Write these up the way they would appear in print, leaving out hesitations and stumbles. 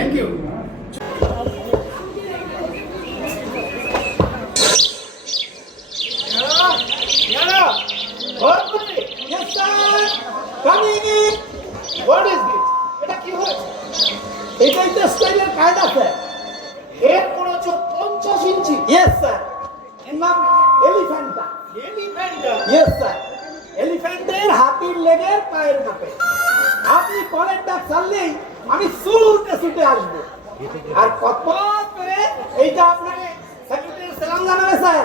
Thank you. এটাই তো স্টাইলের কার্ড আছে। এর কোনো 50 ইঞ্চি। Yes sir. এর নাম এলিফ্যান্টা। এলিফ্যান্টা। Yes sir. এলিফ্যান্টের হাতির লেগের পায়ের মাপে। আপনি কলের ডাক ছাড়লেই আমি ছুটে ছুটে আসবো। আর কত করে এইটা আপনাকে সেক্রেটারি সালাম জানাবে স্যার।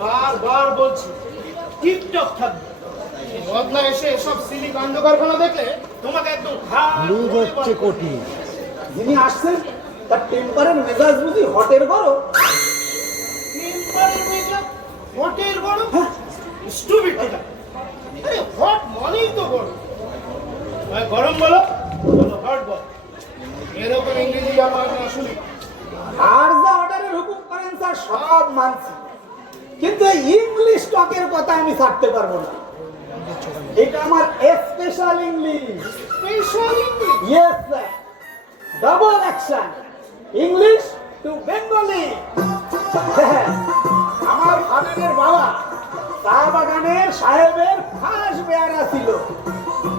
বারবার বলছি টিকটক থাকবে। বদলা এসে এসব সিলি কাণ্ড কারখানা দেখলে তোমাকে একদম লুজ হচ্ছে কোটি। যিনি আসছেন তার টেম্পারের মেজাজ বুঝি হটের বড়। টেম্পারের মেজাজ হটের বড়? স্টুপিড এটা। আরে হট মানেই তো গরম। ভাই গরম বলো, বলো হট বলো। এরকম ইংরেজি আমার না শুনি। আর যা অর্ডারের হুকুম করেন স্যার সব মানছি, কিন্তু এই ইংলিশ টকের কথা আমি ছাড়তে পারবো না। এটা আমার special English. Special English? Yes sir, double action, English to Bengali. আমার ফাদারের বাবা চা বাগানের সাহেবের খাস বেয়ারা ছিল।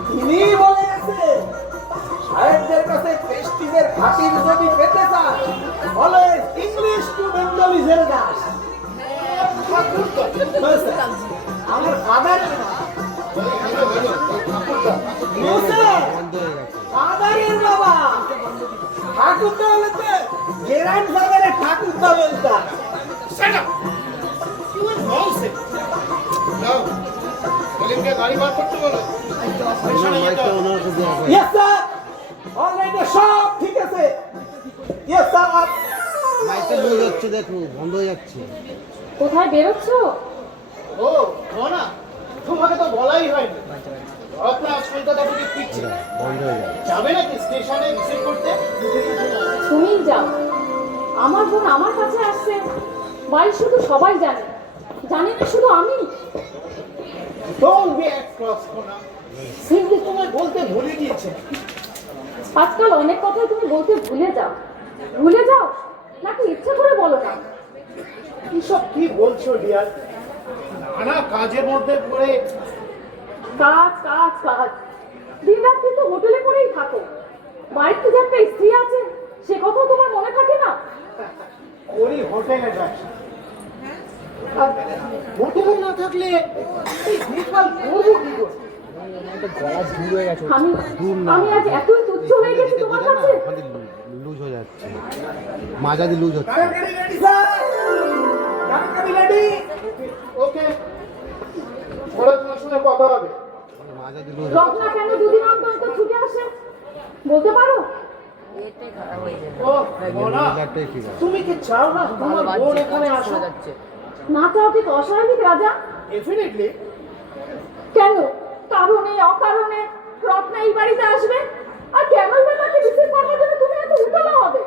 তিনি বলে গেছে, সাহেবদের কাছে প্রেস্টিজের খাতির যদি পেতে চান বলে ইংলিশ টু বেঙ্গলি জেলে দাস। আমার ফাদার ফাদারের বাবা ঠাকুরদা বলতে গ্র্যান্ড ফাদারের ঠাকুরদা বলতাম। Shut up! You are nonsense. Now, বলিমকে গাড়ি বার করতে বলো। স্টেশনে যেতে হবে। ইয়েস স্যার, অলরাইট সব ঠিক আছে। Yes sir. মাইকটা লুজ হচ্ছে, দেখো বন্ধ হয়ে যাচ্ছে। কোথায় বেরোচ্ছ? ও না, তোমাকে তো বলাই হয়নি। আপনার কলকাতা থেকে ফিরছি। বন্ধ হয়ে যাচ্ছে। যাবে নাকি স্টেশনে রিসিভ করতে? তুমি যাও, আমার বোন আমার কাছে আসছে। বাড়ি শুধু সবাই জানে, জানি না শুধু আমি। Don't be at cross, Mona. Simply তোমায় বলতে ভুলে গিয়েছে। আজকাল অনেক কথাই তুমি বলতে ভুলে যাও। ভুলে যাও নাকি ইচ্ছে করে বলো না? এসব কি বলছো ডিয়ার? নানা কাজের মধ্যে পড়ে কাজ কাজ কাজ, দিন রাত কিন্তু হোটেলে করেই থাকো। বাড়িতে যে একটা স্ত্রী আছে সে কথাও তোমার মনে থাকে না? করি হোটেলে ব্যবসা। আর হোটেলে না থাকলে এই দেখভাল করবো কি করে? আমি আমি আজ এতই তুচ্ছ হয়ে গেছি তোমার কাছে। লুজ হয়ে যাচ্ছে, মাঝারি লুজ হচ্ছে। রেডি স্যার, গাড়ি রেডি। ওকে, পড়াশোনার সঙ্গে কথা হবে। মাঝারি লুজ রত্না কেন দুদিন অন্তর অন্তর ছুটে আসে বলতে পারো? ও মোনা, হচ্ছে। ঠিক আছে, তুমি কি চাও না তোমার বোন এখানে আসো? না চাও ঠিক অস্বাভাবিক রাজা। ডেফিনেটলি। কেন? কারণে অকারণে রত্না এই বাড়িতে আসবে? আর কেমন ব্যাপারকে রিসিভ করার জন্য তুমি এত উতলা হবে?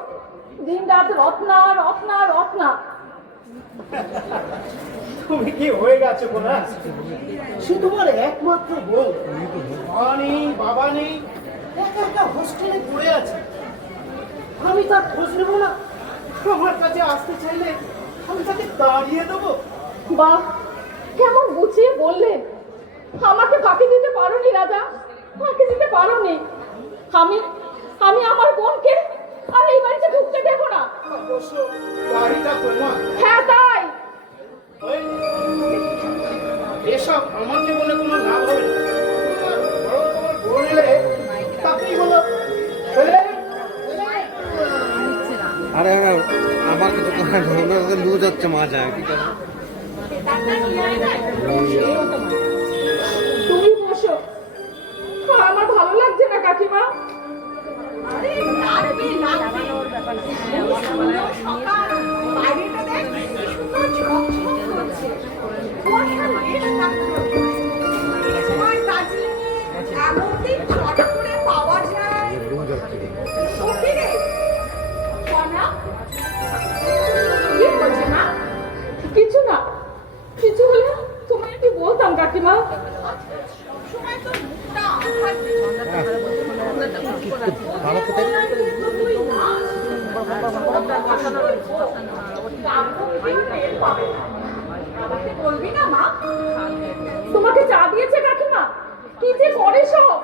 দিন রাত রত্না রত্না রত্না। তুমি কি হয়ে গেছো মোনা? সে তোমার একমাত্র বোন। মা নেই, বাবা নেই, একা একা হোস্টেলে পড়ে আছে। আমি তার খোঁজ নেবো না? আমার কাছে আসতে চাইলে আমি তাকে দাঁড়িয়ে দেবো? বাহ, কেমন গুছিয়ে বললেন। আমাকে ফাঁকি দিতে পারোনি রাজা, ফাঁকি দিতে পারোনি। আমি আমি আমার বোনকে আর এই বাড়িতে ঢুকতে দেবো না। অবশ্য গাড়িটা তোমার। হ্যাঁ তাই। ওই, এসব আমাকে বলে কোনো লাভ হবে না। বরং তোমার বোন এলে তাকেই বলো, ছেলে, আরে আমার কিছু লুজ হচ্ছে মাঝে। কি করে তুমি বসো, আমার ভালো লাগছে না কাকিমা। কিছু না, কিছু হলে তোমায় কি বলতাম কাকিমা। বাবা কোথায়? তুই না আমাকে বলবি না মা? তোমাকে চা দিয়েছে কাকিমা? কি যে করে সব!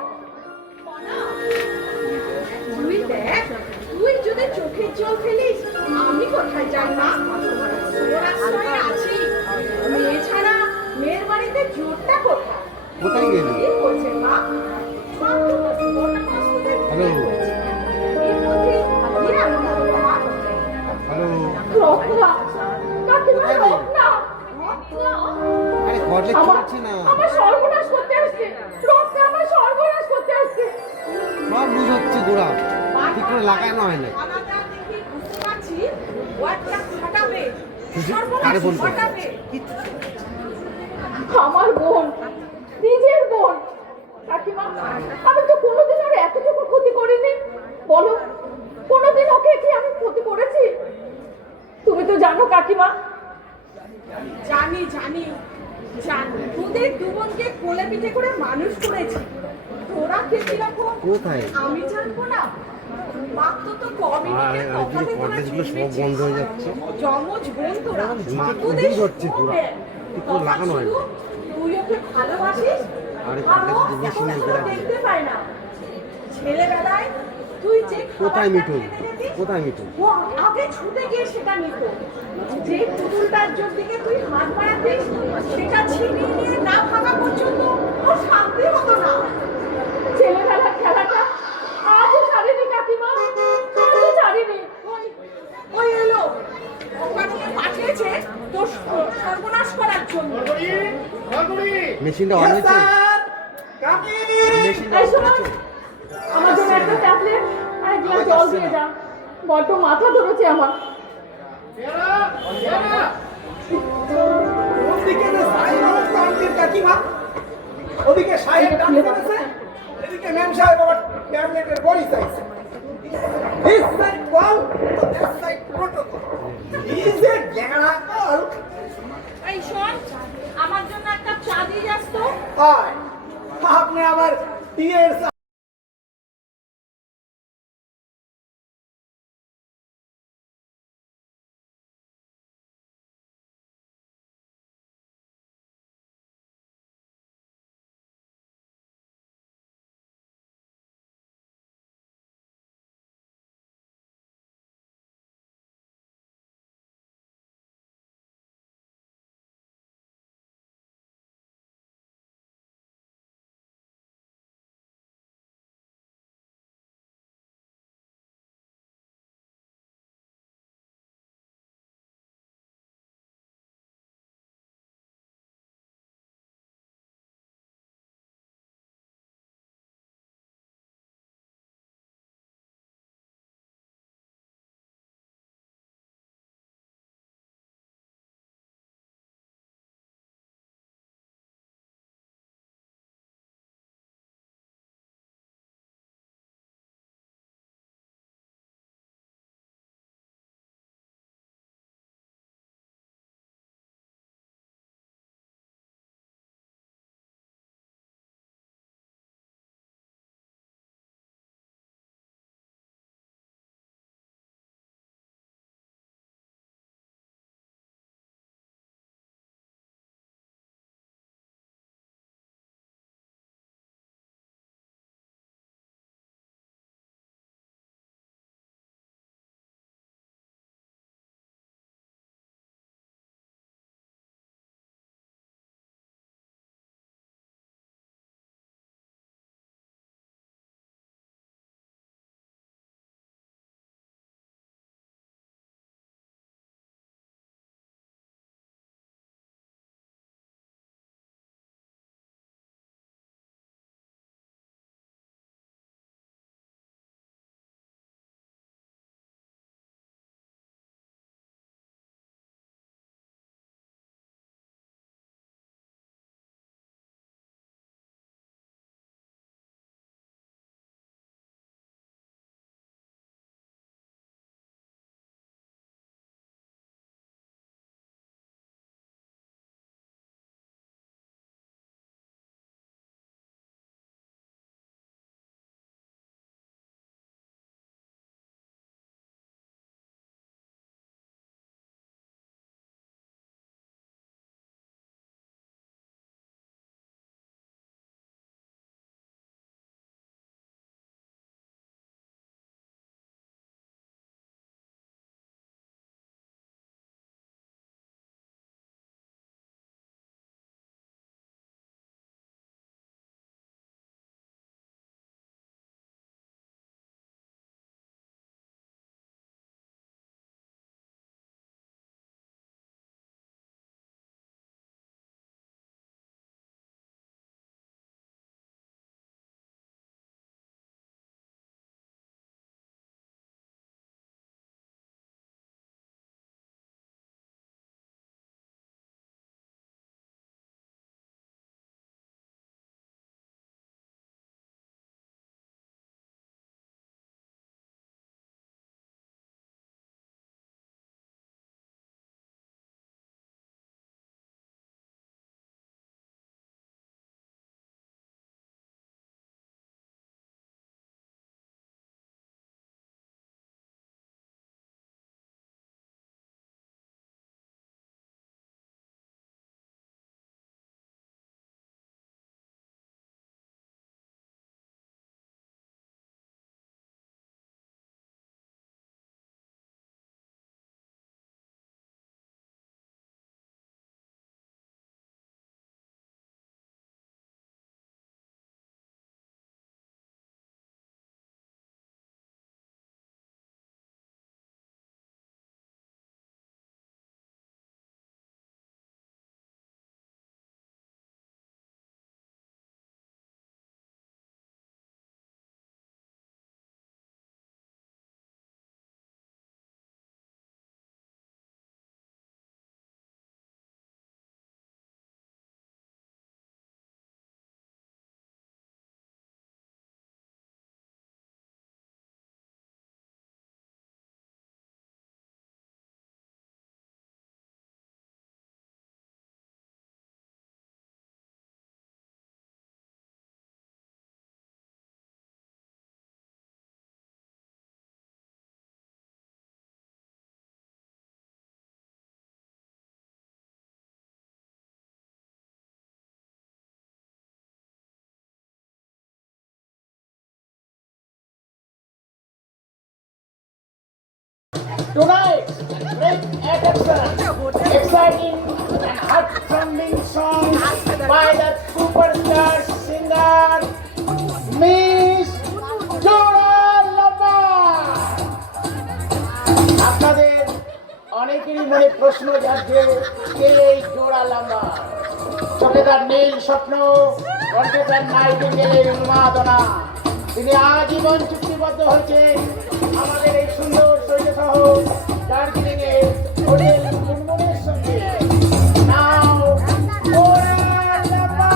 তুই দেখ, তুই যদি চোখের জল ফেলিস আমি কোথায় যাই মা? তোর আশ্রয়ে আছি। মেয়ে ছাড়া মেয়ের বাড়িতে জোরটা কোথায়? কোথায় গেলি? কি করছে মা? মাত্র তো ছোটটা কষ্টে হ্যালো এর মধ্যে কি রান্না করবো মা? হ্যালো, রত্না, কাকিমা কোথায় নেই? রত্না, রত্না। আরে ঘর দেখতে পাচ্ছি না, আমার সর্বনাশ করতে আসছে। রত্না আমার সর্বনাশ করতে আসছে। সব লুজ হচ্ছে গোড়া, ঠিক করে লাগানো হয় না। কারে ফোন করছো? আমার বোন, নিজের বোন। কাকিমা, আমি তো কোনোদিন আর এতটুকু ক্ষতি করিনি। বলো, কোনোদিন ওকে কি আমি ক্ষতি করেছি? তুমি তো জানো কাকিমা। জানি জানি জানি তোদের দু বোনকে কোলে পিঠে করে মানুষ করেছি। তোরা কে কিরকম কোথায়? আমি জানবো না। মাত্র তো আর কমিউনিটির কর্ডেজগুলো সব বন্ধ হয়ে যাচ্ছে। জমজ বোন তোরা। খুবই হচ্ছে পুরো, ঠিক করে লাগানো হয় না। তুই ওকে ভালোবাসিস আরে আর ও কর্ডেজ মেশিন এখন করে দেখতে পায় না। ছেলেবেলায় তুই যে কোথায় খাবারটা মিঠুন? খেতে যেতিস, কোথায় মিঠুন? ও আগে ছুটে গিয়ে সেটা নিত। যে পুতুলটার জন্য দিকে তুই হাত বাড়াতিস সেটা ছিনিয়ে নিয়ে না ভাগা পর্যন্ত ও শান্তি হতো না। ছেলেবেলার খেলাটা আজও ছাড়িনি কাকিমা, আজও ছাড়িনি। ওই ওই এলো, ওখানে পাঠিয়েছে তোর সর্বনাশ করার জন্য। মেশিনটা অন হয়েছে? মেশিনটা এই অন শোনো, হয়েছে? আমার জন্য একটা ট্যাবলেট আর এক গ্লাস জল দিয়ে যা। বড্ড মাথা ধরেছে আমার। ওদিকে যে সাহেব আমার তান্ত্রিক কাকিমা, ওদিকে সাহেব ডাক করেছে, এদিকে ম্যাম সাহেব আবার ট্যাবলেটের বড়ি চাইছে। This side call, that side protocol. Is it জ্ঞানা call? এই শোন, আমার জন্য একটা চা দিয়ে যাস তো। হয় আপনি আমার টিএর Tonight, great attention, exciting and heart-pounding songs by the superstar singer, Miss Dora Lamba. আপনাদের অনেকেরই মনে প্রশ্ন জাগছে, কে এই ডোরা লাম্বা? চোখে তার নীল স্বপ্ন, কণ্ঠে তার নাইটিঙ্গেলের উন্মাদনা। তিনি আজীবন চুক্তিবদ্ধ হয়েছেন আমাদের এই সুন্দর শৈল শহর দার্জিলিং এর হোটেল মুনমুনের সঙ্গে। নাও ডোরা লাম্বা।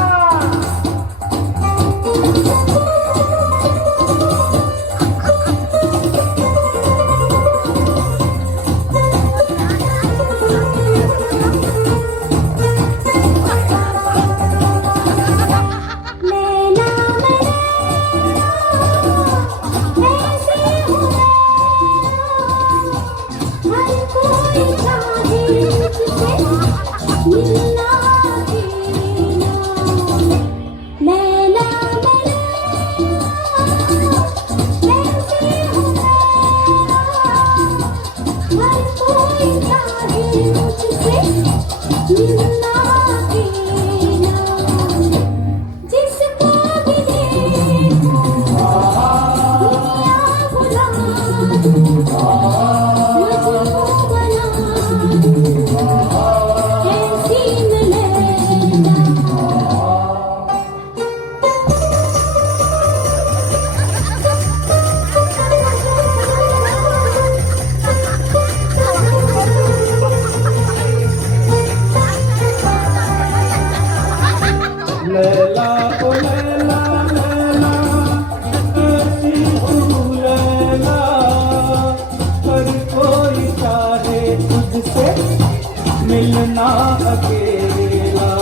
मिलना अकेला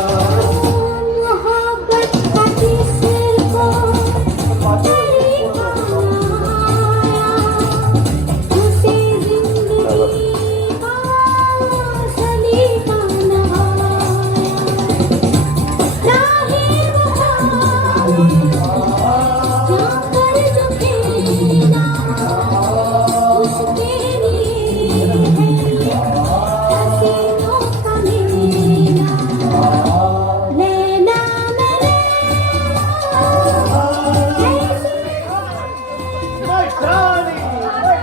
मोहब्बत का किसको उसे जिंदगी का सलीका नहाया राहे वफा जाकर जो खेला उसके लिए है हसीनों का मेला नैना My darling, my darling.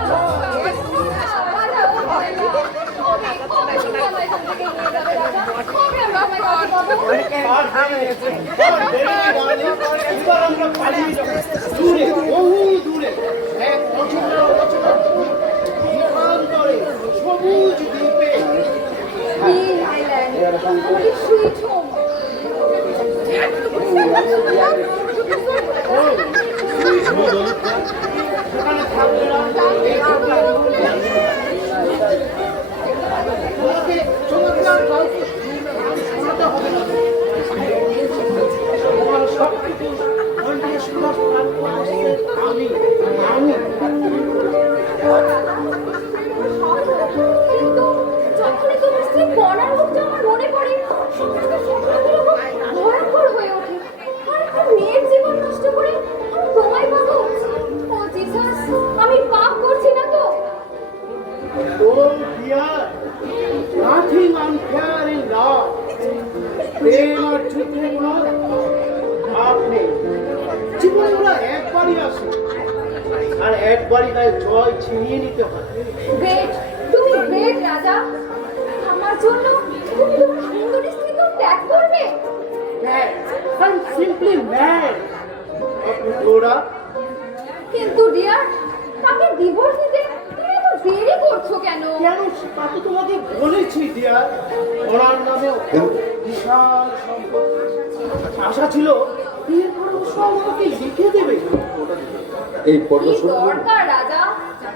এবার আমরা পালিয়ে যাবো দূরে, বহু দূরে, এক অচেনা অচেনা দ্বীপান্তরে, সবুজ দ্বীপে। সেখানে থাকবে না, তোমাকে আর কাউকে শোনাতে হবে না। তোমার সবটুকু মনটাকে শোনার আমি কিন্তু যখনই তোমার স্ত্রী পড়ার মুখটা আমার মনে পড়ে, সমস্ত স্বপ্নগুলো ভয়ঙ্কর হয়ে ওঠে। আর একটা মেয়ের জীবন নষ্ট করে আমি তোমায় পাবো? ও জিসাস, আমি পাপ করছি না তো? Oh dear, nothing unfair in love. প্রেম আর যুদ্ধে কোনো ভাব নেই। জীবনে ওরা একবারই আসে, আর একবারই তাই জয় ছিনিয়ে নিতে হয়। গ্রেট, তুমি গ্রেট রাজা। আমার জন্য তুমি তোমার সুন্দরী স্ত্রীকে ত্যাগ করবে? Mad, I'm simply mad. ওরা কিন্তু ডিয়ার, তাকে ডিভোর্স দিতে তুমি এত দেরি করছো কেন? কেন তা তো তোমাকে বলেছি ডিয়ার, ওনার নামে বিশাল সম্পত্তি। আশা ছিল বিয়ের পর অবশ্য আমাকে লিখে দেবে। এই কি দরকার রাজা,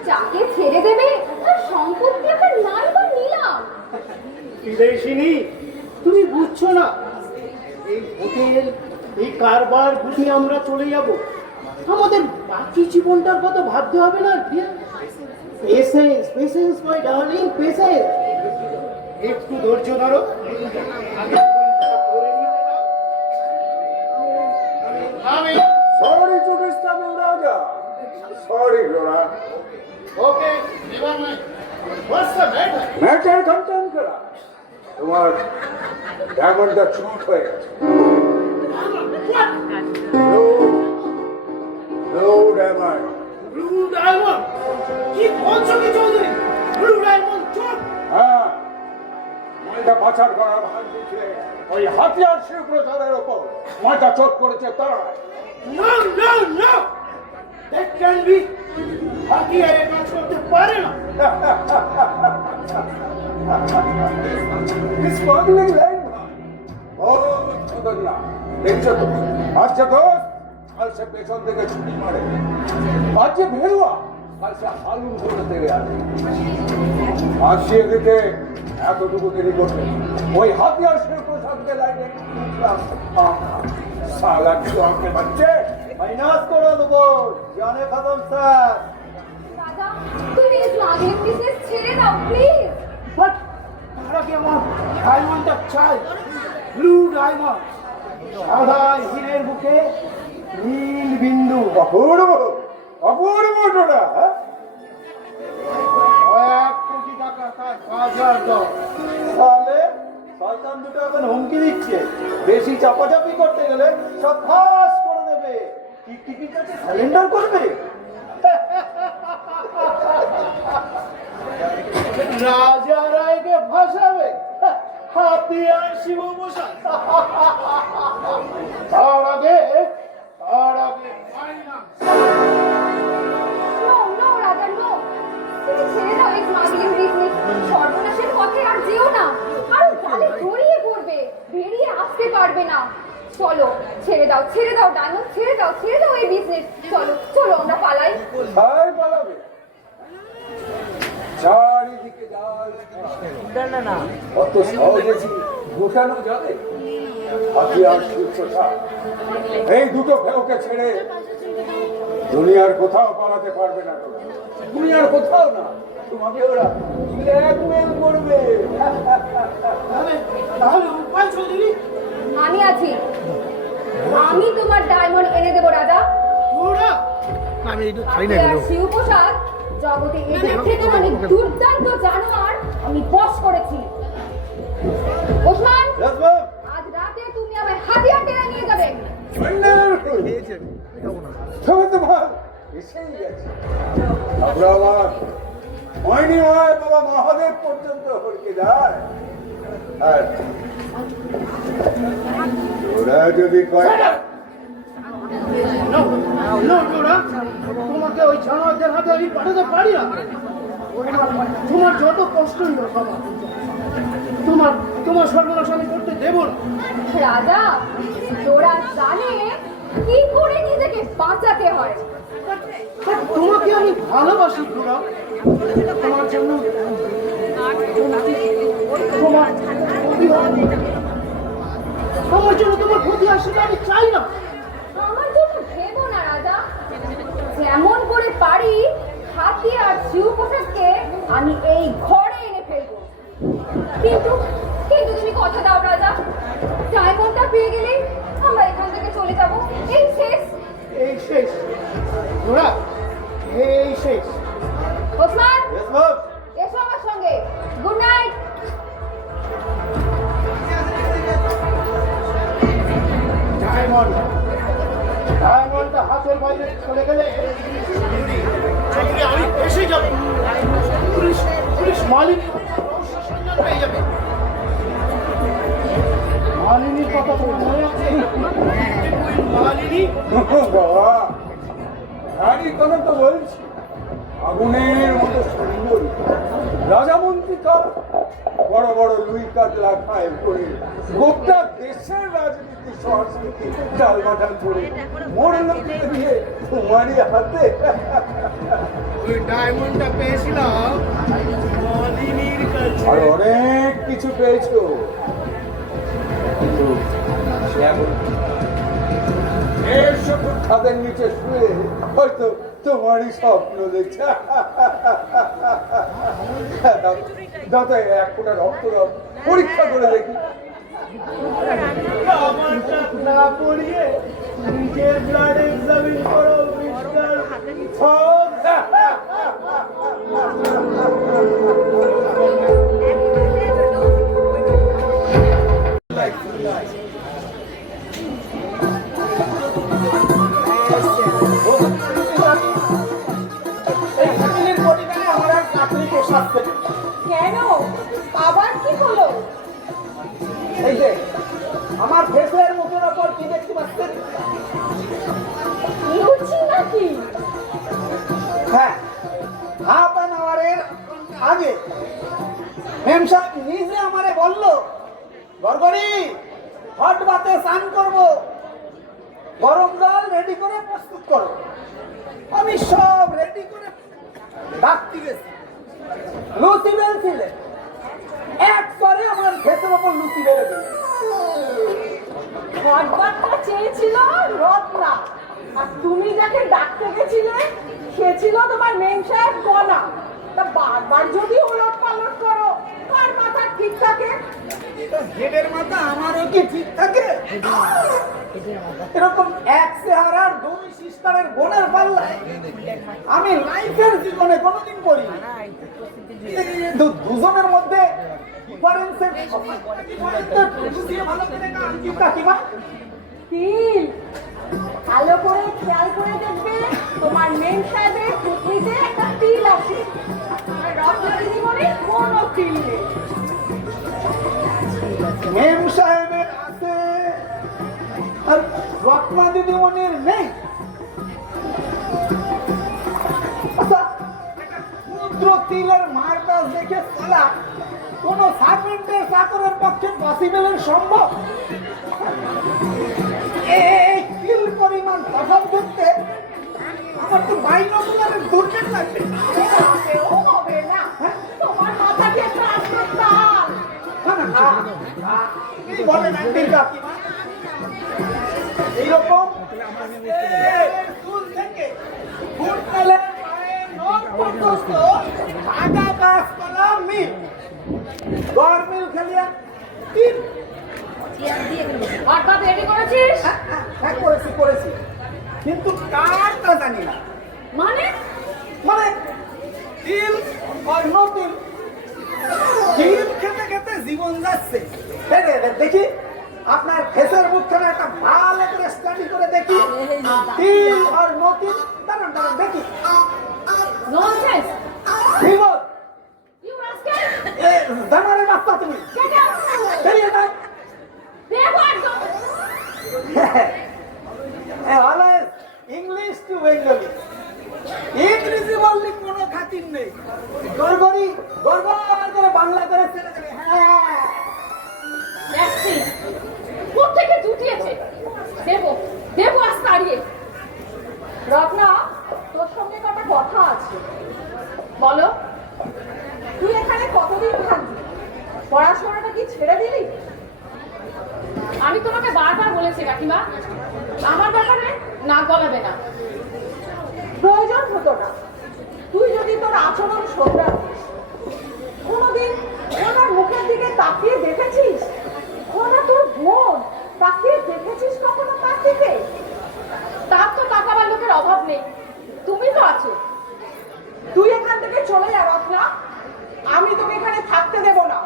যাকে ছেড়ে দেবে তার সম্পত্তি আমার নাই বা নিলাম। বিদেশিনী, তুমি বুঝছো না, এই হোটেল, এই কারবার গুটিয়ে আমরা চলে যাব। আমাদের বাকি জীবনটার কথা ভাবতে হবে না dear. Patience, patience my darling, patience. একটু ধৈর্য ধরো, আগে ফোনটা করে নিতে দাও। আমি Sorry to disturb you, Raja. Sorry, Dora. Okay, never mind. What's the matter? Matter content করা তোমার ডায়মন্ডটা চুট হয়ে গেছে What? Blue diamond Blue diamond? কি বলছো কি চৌধুরী? Blue diamond চোর? হ্যাঁ ময়দা পাচার করা ভান দিচ্ছে ওই হাতিয়ার শিল্পতাদের ওপর ময়দা চোট করেছে তারা No, no, no! That can be হাতিয়ারে কাজ করতে পারে না। স্মাগলিং লাইন বহুত খতরনাক দেখছো তো আচ্ছা দোস্ত কাল সে পেছন থেকে ছুটি মারে আজ যে ভেরুয়া কাল সে হালুম ধরে থেকে আসে আসিয়ে দিতে এতটুকু দেরি করবে ওই হাতিয়ার শিল্প থাকতে লাইনে সালা চোখে বাচ্চে ফাইনান্স করে দেবো জানে খতম স্যার। রাজা তুমি এই স্মাগলিং বিজনেস ছেড়ে দাও প্লিজ। বাট তারা কি আমার ডায়মন্ডটা চাই? ব্লু ডায়মন্ড, সাদা হীরের বুকে নীল বিন্দু। অপূর্ব অপূর্ব টোটা কয়েক কোটি টাকা তার বাজার দর। তাহলে শয়তান দুটো এখন হুমকি দিচ্ছে বেশি চাপাচাপি করতে গেলে সব ফাঁস করে দেবে টিকিট কাছে সারেন্ডার করবে রাজা রায়কে ফাঁসাবে হাতিয়ার শিবমশাই। তার আগে ফাইনান্স। নো নো রাজা নো, তুমি ছেড়ে দাও এই স্মাগলিং বিজনেস। সর্বনাশের পথে আর যেও না, আর জালে জড়িয়ে পড়বে, বেরিয়ে আসতে পারবে না। চলো ছেড়ে দাও ডায়মন্ড, ছেড়ে দাও এই বিজনেস। চলো চলো আমরা পালাই। তাই পালাবে চারিদিকে জাল অত সহজে ঘুষানো যাবে হাতিয়ার শীর্ষটা এই দুটো ফেরোকে ছেড়ে দুনিয়ার কোথাও পালাতে পারবে না তোরা। দুনিয়ার কোথাও না তোমাকে ওরা ব্ল্যাকমেল করবে তাহলে উপায় চৌধুরী? আমি আছি, আমি তোমার ডায়মন্ড এনে দেবো রাজা। ওরা শিবপ্রসাদ জগতে এদের থেকে অনেক দুর্দান্ত জানোয়ার আমি বশ করেছি। ওসমান আজ রাতে তুমি আমার হাতিয়ার টেনে নিয়ে যাবে। তবে তোমার এসেই গেছে আমরা আমার ময়নি হয় বাবা মহাদেব পর্যন্ত হরকে যায় আর ওরা যদি কয় তোমাকে ওই জানোয়ারদের হাতে আমি পাঠাতে পারি না। তোমার যত কষ্টই হোক বাবা, তোমার সর্বনাশ আমি করতে দেব না। রাজা তোরা জানে কি করে নিজেকে বাঁচাতে হয়। তোমাকে আমি ভালোবাসি তোরা, তোমার জন্য তোমার ক্ষতি হয় সেটা আমি চাই না। আমার জন্য ভেবো না রাজা, যেমন করে পারি হাতি আর শিবপ্রসাদকে আমি এই ঘরে এনে ফেলবো। কিন্তু কিন্তু তুমি কথা দাও রাজা, ডায়মন্ডটা পেয়ে গেলেই আমরা এখান থেকে চলে যাব। এই শেষ। এই শেষ তোরা, এই শেষ। ওসমান এসো আমার সঙ্গে। Good night. ডায়মন্ডটা হাতের বাইরে চলে গেলে আমি এসে যাব। পুলিশ মালিক সন্ধান পেয়ে যাবে। মালিনীর কথা তোমার মনে আছে? মালিনী বাবা গাড়ি কথা তো বলছি আগুনের মতো সুন্দরী রাজামন্ত্রী কাল বড় বড় লুই কাতলা খায় করে গোটা দেশের রাজনীতি সংস্কৃতি চালবাটাল করে মরল দিয়ে তোমারই হাতে ওই ডায়মন্ডটা পেয়েছিলাম মালিনীর কাছে। আর অনেক কিছু পেয়েছো কিন্তু সে এখন এর সব ছাদের নিচে শুয়ে হয়তো তোমারই স্বপ্ন দেখছে দাদা এক ফোঁটা রক্ত দাও পরীক্ষা করে দেখি আমারটা না পড়িয়ে নিজের ব্লাড এক্সামিন করো মিস্টার। নিজে আমারে বললো, গড়গড়ি হট বাতে স্নান করবো, গরম জল রেডি করে প্রস্তুত করো। আমি সব রেডি করে ডাকতে গেছি। লুচি বেলছিলে, একবারে আমার ভেতর ওপর লুচি বেড়ে দিল। ঘটবারটা চেয়েছিল রত্না, আর তুমি যাকে ডাকতে গেছিলে সে ছিল তোমার মেম সাহেব গনা। তা বারবার যদি ওলট পালট করো, কার মাথা ঠিক থাকে? হেডের মাথা আমারও কি ঠিক থাকে? এরকম এক চেহারার দুই সিস্টারের বোনের পাল্লায় আমি লাইফের জীবনে কোনোদিন করি দুজনের মধ্যে ডিফারেন্সের ভালো করে কাকিমা তিল ভালো করে খেয়াল করে দেখবে, তোমার মেম সাহেবের টুকরিতে একটা তিল আছে, আর রত্না দিদিমণির কোনো তিল নেই। মেম সাহেবের আছে আর রত্না দিদিমণির নেই। আচ্ছা, ক্ষুদ্র তিলের মার্কাস দেখে চলা কোন সার্ভেন্টের চাকরের পক্ষে পসিবলের সম্ভব? এই তিল পরিমাণ তফাৎ দেখতে আমার তো বাইনোকুলারের দুর্যোগ লাগবে। ও হবে না, তোমার মাথা দিয়ে ট্রান্সফার তাল। বলেন আন্টি কাকিমা, এইরকম চুল থেকে ঘুরতেলের পায়ের নখ পর্যন্ত আগা গাছপালা মিল, গড় মিল খেলিয়া তিল। ভাত রেডি করেছিস? হ্যাঁ করেছি, কিন্তু কারটা জানি না। মানে মানে তিল অন্য তিল, তিল খেতে খেতে জীবন যাচ্ছে। দেখি আপনার ফেসের মুখখানে একটা ভালো করে স্টাডি করে দেখি, তিল আর নতিল। দাঁড়ান দেখি। ননসেন্স, বিপদ ইউ রাস্কেল, জানারে বাচ্চা তুমি গেট আউট, বেরিয়ে যান। দেখো একদম। অলওয়েজ ইংলিশ টু বেঙ্গলি, ইংরেজি বললে কোনো খাতির নেই। গড়গড়ি গড়গড় করে বাংলা করে ছেড়ে দেবে। হ্যাঁ দেখছি কোত্থেকে জুটিয়েছে। দেবো আজ তাড়িয়ে। রত্না, তোর সঙ্গে কটা কথা আছে। বলো। তুই এখানে কতদিন থাকবি? পড়াশোনাটা কি ছেড়ে দিলি? আমি তোমাকে বারবার বলেছি কাকিমা, আমার ব্যাপারে নাক গলাবে না। প্রয়োজন হতো না। তুই যদি তোর আচরণ শোধরাতিস, কোনোদিন ওনার মুখের দিকে তাকিয়ে দেখেছিস? ওনা তোর বোন, তাকিয়ে দেখেছিস কখনো তার দিকে? তার তো টাকাবার লোকের অভাব নেই, তুমি তো আছো। তুই এখান থেকে চলে যা রত্না, আমি তোকে এখানে থাকতে দেব না।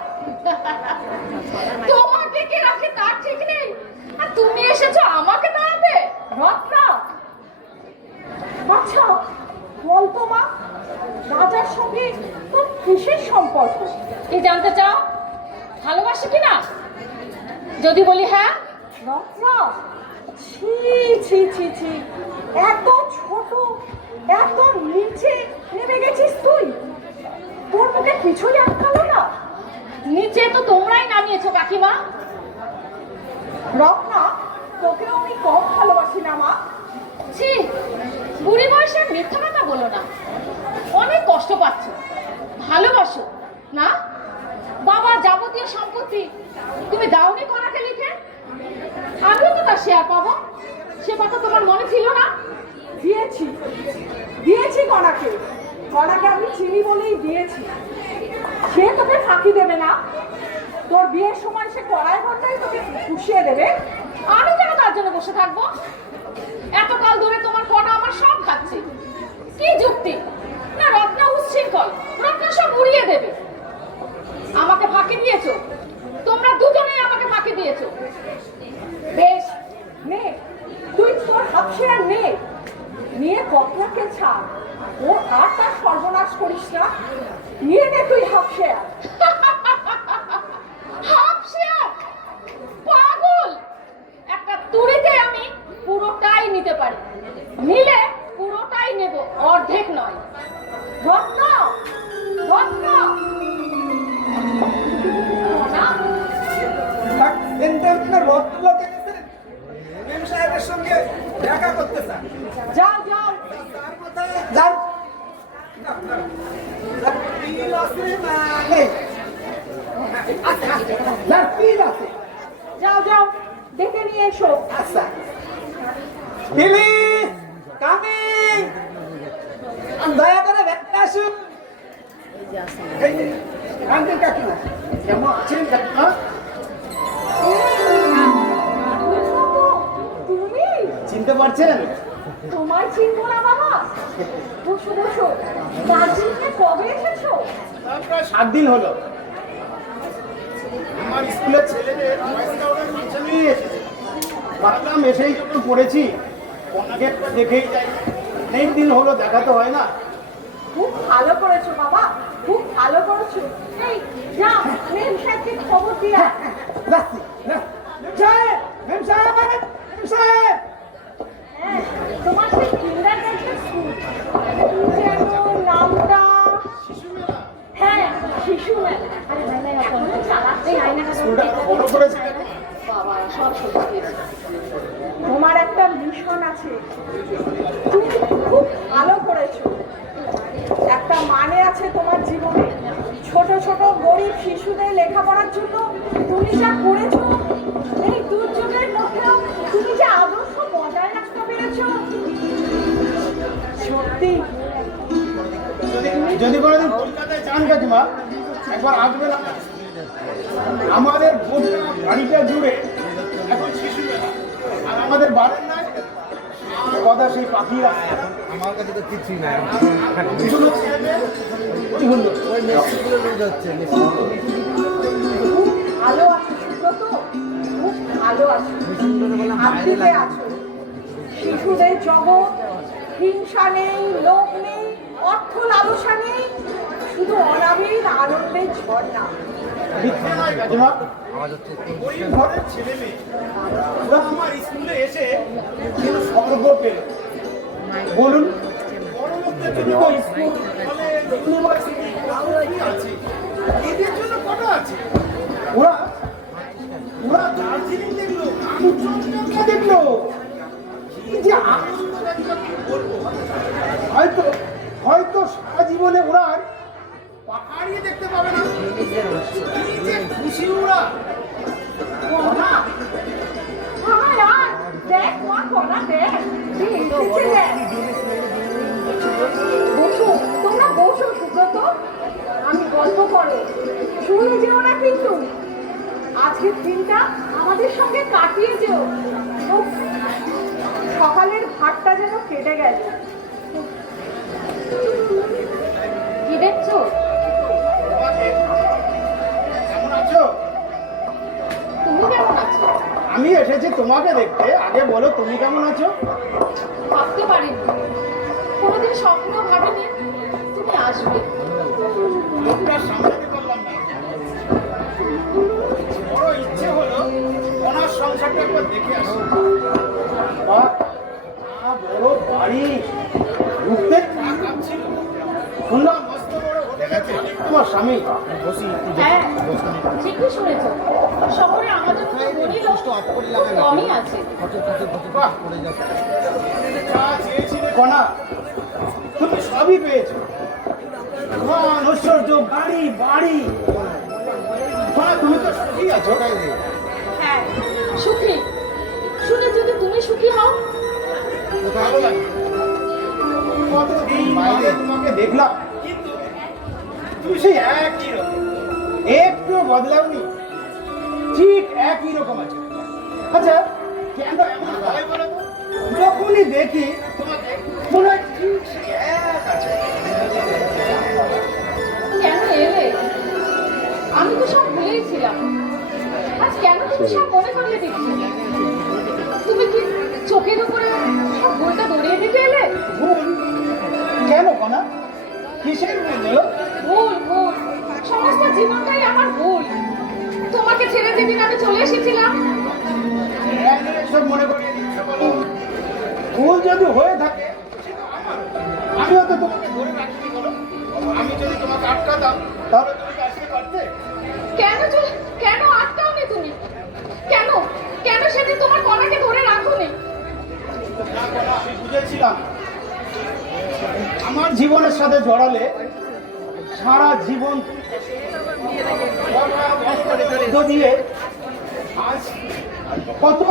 তোমাকে কে রাখে তার ঠিক নেই, আর তুমি এসেছো আমাকে তাড়াতে। রত্না, আচ্ছা বলতো মা, রাজার সঙ্গে তোর কিসের সম্পর্ক? কি জানতে চাও? ভালোবাসি কিনা? যদি বলি হ্যাঁ। রত্না, ছি ছি ছি ছি, এত ছোট, এত নিচে নেমে গেছিস তুই। তোর মুখে কিছুই আটকালো না? নিচে তো তোমরাই নামিয়েছো কাকিমা। রত্না, তোকেও আমি কম ভালোবাসি না মা। ছি, বুড়ি বয়সে মিথ্যা কথা বলো না। অনেক কষ্ট পাচ্ছ, ভালোবাসো না? বাবার যাবতীয় সম্পত্তি তুমি দাওনি কনাকে লিখে, আমিও তো তার শেয়ার পাবো। সে কথা তোমার মনে ছিল না? দিয়েছি কনাকে। কনাকে আমি চিনি বলেই দিয়েছি। সে তোকে ফাঁকি দেবে না। তোর বিয়ের সময় সে কড়াই ঘরটাই তোকে পুষিয়ে দেবে। আমি কেন তার জন্য বসে থাকবো? এতকাল ধরে তোমার কটা আমার সব খাচ্ছে। কি যুক্তি? না রত্না উচ্ছৃঙ্খল, রত্না সব উড়িয়ে দেবে। আমাকে ফাঁকি দিয়েছো, তোমরা দুজনেই আমাকে ফাঁকি দিয়েছো। বেশ, নে তুই তোর হাফশেয়ার নে, নিয়ে কতটাকে ছাড়। ও আর তার সর্বনাশ করিস না। নিয়ে নে তুই হাফশেয়ার। Half share? পাগল! একটা তুড়িতে আমি পুরোটাই নিতে পারি, নিলে পুরোটাই নেব, অর্ধেক নয়। রত্না, রত্না, দেখা করতে চান? যাও যাও যার তিল আছে না নেই? যার তিল আছে। যাও যাও ডেকে নিয়ে এসো। আচ্ছা তিলি কামিং, দয়া করে ব্যাগটা আসুন। এই যে, আঙ্কেল কাকিমা কেমন আছেন কাকিমা? তুমি চিনতে পারছেন? তোমায় চিনবো না বাবা? বসো বসো। দার্জিলিংয়ে কবে এসেছো? তার প্রায় 7 দিন হলো। আমার স্কুলের ছেলেদের বয়েজ স্কাউটের ফাংশনে এসেছে। ভাবলাম এসেই যখন পড়েছি ওনাকে একবার দেখেই যাই। অনেক দিন হলো, দেখা তো হয় না। খুব ভালো করেছো বাবা, খুব ভালো করেছো। এই যাও মেম সাহেবকে খবর দিয়ে আয়। যাচ্ছি। সাহেব, মেম সাহেব, মেম সাহেব। হ্যাঁ, তোমার সেই কিন্ডারগার্টেন স্কুল কি যেন নামটা? হ্যাঁ, শিশু মেলা। আরে ভাই এখনো চালাচ্ছে। স্কুলটা বড় করেছে। বাবা সব সত্যি। তোমার একটা মিশন আছে, তুমি খুব ভালো করেছো। একটা মানে আছে তোমার জীবনে। ছোট ছোট গরিব শিশুদের লেখাপড়ার জন্য তুমি যা করেছো, এই দুর্যোগের মধ্যেও তুমি যে আদর্শ বজায় রাখতে পেরেছো, সত্যি। যদি কোনোদিন কলকাতায় যান কাকিমা, একবার আসবেন। আমাদের গোটা বাড়িটা জুড়ে এখন শিশু মেলা। আর আমাদের বাড়ির নাই কথা সেই পাখিরা। আমার কাছে তো কিছুই নাই। এগুলো ছেলেদের ওই হলো। ওই মেসিগুলো লুজ হচ্ছে, খুব ভালো আছো সুব্রত, খুব ভালো আছো, শান্তিতে আছো। শিশুদের জগৎ, হিংসা নেই, লোভ নেই, অর্থ লালসা নেই, শুধু অনাবিল আনন্দের ঝর্ণা। মিথ্যে নয় কাকিমা, আওয়াজ হচ্ছে। ওই ঘরের ছেলে মেয়ে ওরা আমার স্কুলে এসে যেন স্বর্গ পেল। বলুন, বড় লোকদের জন্য তো স্কুল, কলেজ, ইউনিভার্সিটি কি আছে, এদের জন্য কটা আছে? ওরা ওরা দার্জিলিং দেখলো, কাঞ্চনজঙ্ঘা দেখলো, কি যে আনন্দ লাগলো কি বলবো। হয়তো হয়তো সারা জীবনে ওরা আর পাহাড়ই দেখতে পাবে না। কি যে খুশি ওরা। কনা, আয় আয়, দেখ মা কনা দেখ, কি এসেছে দেখ। বসো, তোমরা বসো সুব্রত, আমি গল্প করো, শুনে যেও না কিন্তু। আজকের দিনটা আমাদের সঙ্গে কাটিয়ে যেও। উফ, সকালের ভাতটা যেন কেটে গেল। কি দেখছো? কেমন আছো? তুমি কেমন আছো? আমি এসেছি তোমাকে দেখতে। আগে বলো তুমি কেমন আছো? ভাবতে পারিনি, কোনোদিন স্বপ্ন ভাবিনি তুমি আসবে। লোকটা সামলাতে পারলাম না। বড় ইচ্ছে হলো ওনার সংসারটা একবার দেখে আসি। বাহ, বড় বাড়ি, ঢুকতে পা কাঁপছিল। শুনলাম মস্ত বড় হতে গেছে তোমার স্বামী। হ্যাঁ ঠিকই শুনেছ, শহরে আমাদের মতো ধনী লোক খুব কমই আছে। বাহ, যা চেয়েছিলে কণা তুমি সবই পেয়েছো। ধন, ঐশ্বর্য, গাড়ি, বাড়ি। কণা, তুমি তো সুখী আছো। হ্যাঁ সুখী, শুনে যদি তুমি সুখী হও। ভালো লাগে। কতদিন আগে তোমাকে দেখলাম, কিন্তু তুমি সেই একই রকম, একটু বদলাওনি, ঠিক একই রকম আছে। আচ্ছা, কেন এমন হয় বলো তো? যখনই দেখি তোমাকে মনে হয় ঠিক সেই এক আছে। কেন এলে? আমি তো সব ভুলেই ছিলাম, আজ কেন তুমি সব মনে করিয়ে দিচ্ছ? তুমি কি চোখের উপরে সব বইটা দড়িয়ে দিতে এলে? ভুল কেন কণা? কিসের ভুল হলো? ভুল ভুল, সমস্ত জীবনটাই আমার ভুল। তোমাকে ছেড়ে যেদিন আমি চলে এসেছিলাম, কেন এসব মনে করিয়ে দিচ্ছ বলো? ভুল যদি হয়ে থাকে সেটা আমার। আমিও তো তোমাকে ধরে রাখিনি বলো। আমি যদি তোমাকে আটকাতাম তাহলে তুমি কি আসতে পারতে? কেন আটকাওনি তুমি? কেন কেন সেদিন তোমার কণাকে ধরে রাখোনি? রাখা আমি বুঝেছিলাম আমার জীবনের সাথে জড়ালে সারা জীবন মধ্য দিয়ে আজ কত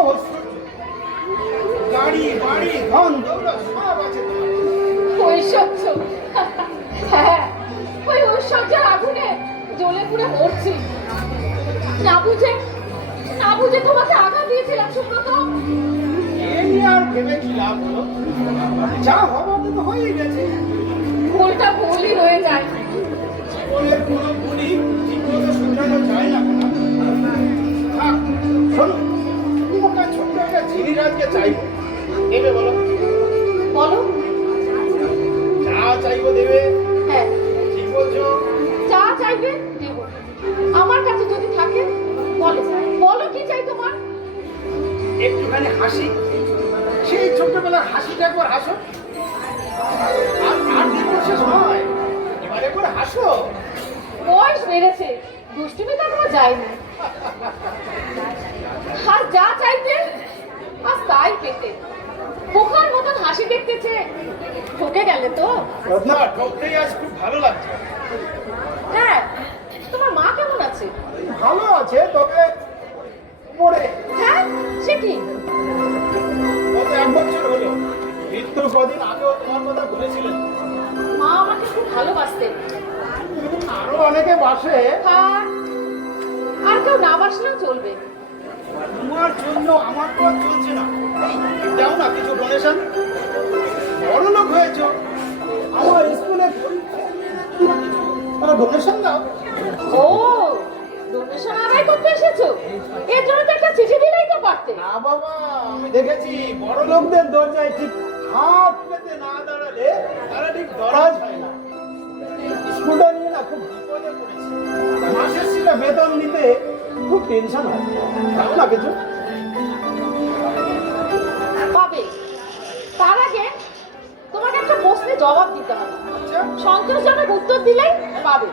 গাড়ি বাড়ি ধন দৌলত সব আছে তোমার। ঐশ্বর্য, হ্যাঁ, ওই ঐশ্বর্যের আগুনে জ্বলে পুড়ে মরছি। না বুঝে তোমাকে আঘাত দিয়েছিলাম সুব্রত। এই আর ভেবে কি লাভ হলো? যা হবার তো হয়েই গেছে। ভুলটা ভুলই রয়ে যায়। জীবনের কোনো ভুলই ঠিকমতো শুধরানো যায় না। থাক, শোনো, তোমার ছোট্ট একটা জিনিস আজকে চাইবো, দেবে বলো? বলো। যা চাইবো দেবে? হ্যাঁ, ঠিক বলছো? যা চাইবে দেব। আমার কাছে যদি থাকে বলো, বলো কি চাই তোমার? একটুখানি হাসি, সেই ছোট্টবেলার হাসিটা একবার হাসো। আর দেখো শেষ নয়, এবারে করে হাসো। বয়স বেড়েছে, দুষ্টুমি তো এখনো যায়নি। আর যা চাইতে আজ তাই পেতে। বোকার মতন হাসি দেখতেছে, ঠকে গেলে তো। না, ঠকতেই আজ খুব ভালো লাগছে। হ্যাঁ, তোমার মা কেমন আছে? ভালো আছে, তবে মরে হ্যাঁ, সে কি? গত 1 বছর হলো। মৃত্যুর কদিন আগেও তোমার কথা বলেছিলেন। মা আমাকে খুব ভালোবাসতেন। আরো অনেকে বাসে। আর কেউ না বাসলেও চলবে। তোমার জন্য আমার তো আর চলছে না। দাও না কিছু ডোনেশন। বড় লোক হয়েছ, আমার স্কুলে ডোনেশন দাও। ও, ডোনেশন আদায় করতে এসেছো? এর জন্য তো একটা চিঠি দিলেই তো পারতে। না বাবা, আমি দেখেছি বড় লোকদের দরজায় ঠিক হাত পেতে না দাঁড়ালে তারা ঠিক দরাজ হয় না। স্কুলটা নিয়ে না খুব বিপদে পড়েছি। মাসের ছিল বেতন নিতে খুব টেনশন হয়। দাও না কিছু। পাবে। তার আগে তোমাকে একটা প্রশ্নের জবাব দিতে হবে। আচ্ছা, সন্তোষজনক উত্তর দিলেই পাবে।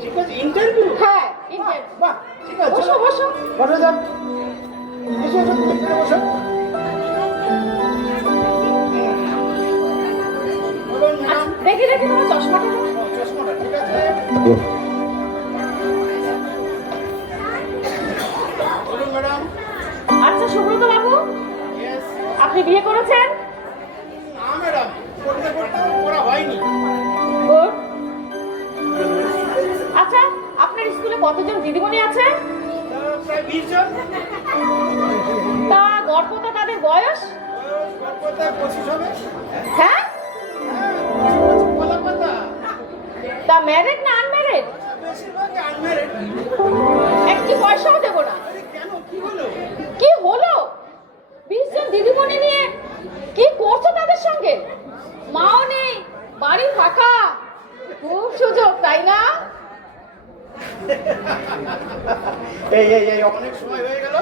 ঠিক আছে, ইন্টারভিউ। হ্যাঁ, ইন্টারভিউ। বাহ, ঠিক আছে, বসো বসো। বসে যান। এসো এসো, তুমি এখানে বসো। বলুন ম্যাডাম। দেখি তোমার চশমাটা দাও। চশমাটা ঠিক আছে। বলুন ম্যাডাম। আচ্ছা সুব্রত বাবু, ইয়েস। আপনি বিয়ে করেছেন? না ম্যাডাম, করতে করা হয়নি। গুড। আচ্ছা, আপনার স্কুলে কতজন দিদিমণি আছে? প্রায় 20 জন। তা গর্ভতা তাদের বয়স? গর্ভপাত 25 হবে। হ্যাঁ, হ্যাঁ, কলা পাতা। তা ম্যারেড না আনম্যারেড? বেশিরভাগ আনম্যারিড। একটি পয়সাও দেবো না। কেন, কি হলো? কি হলো? 20 জন দিদিমণি নিয়ে কি করছো তাদের সঙ্গে? মাও নেই, বাড়ি ফাঁকা, খুব সুযোগ, তাই না? এই এই এই অনেক সময় হয়ে গেল,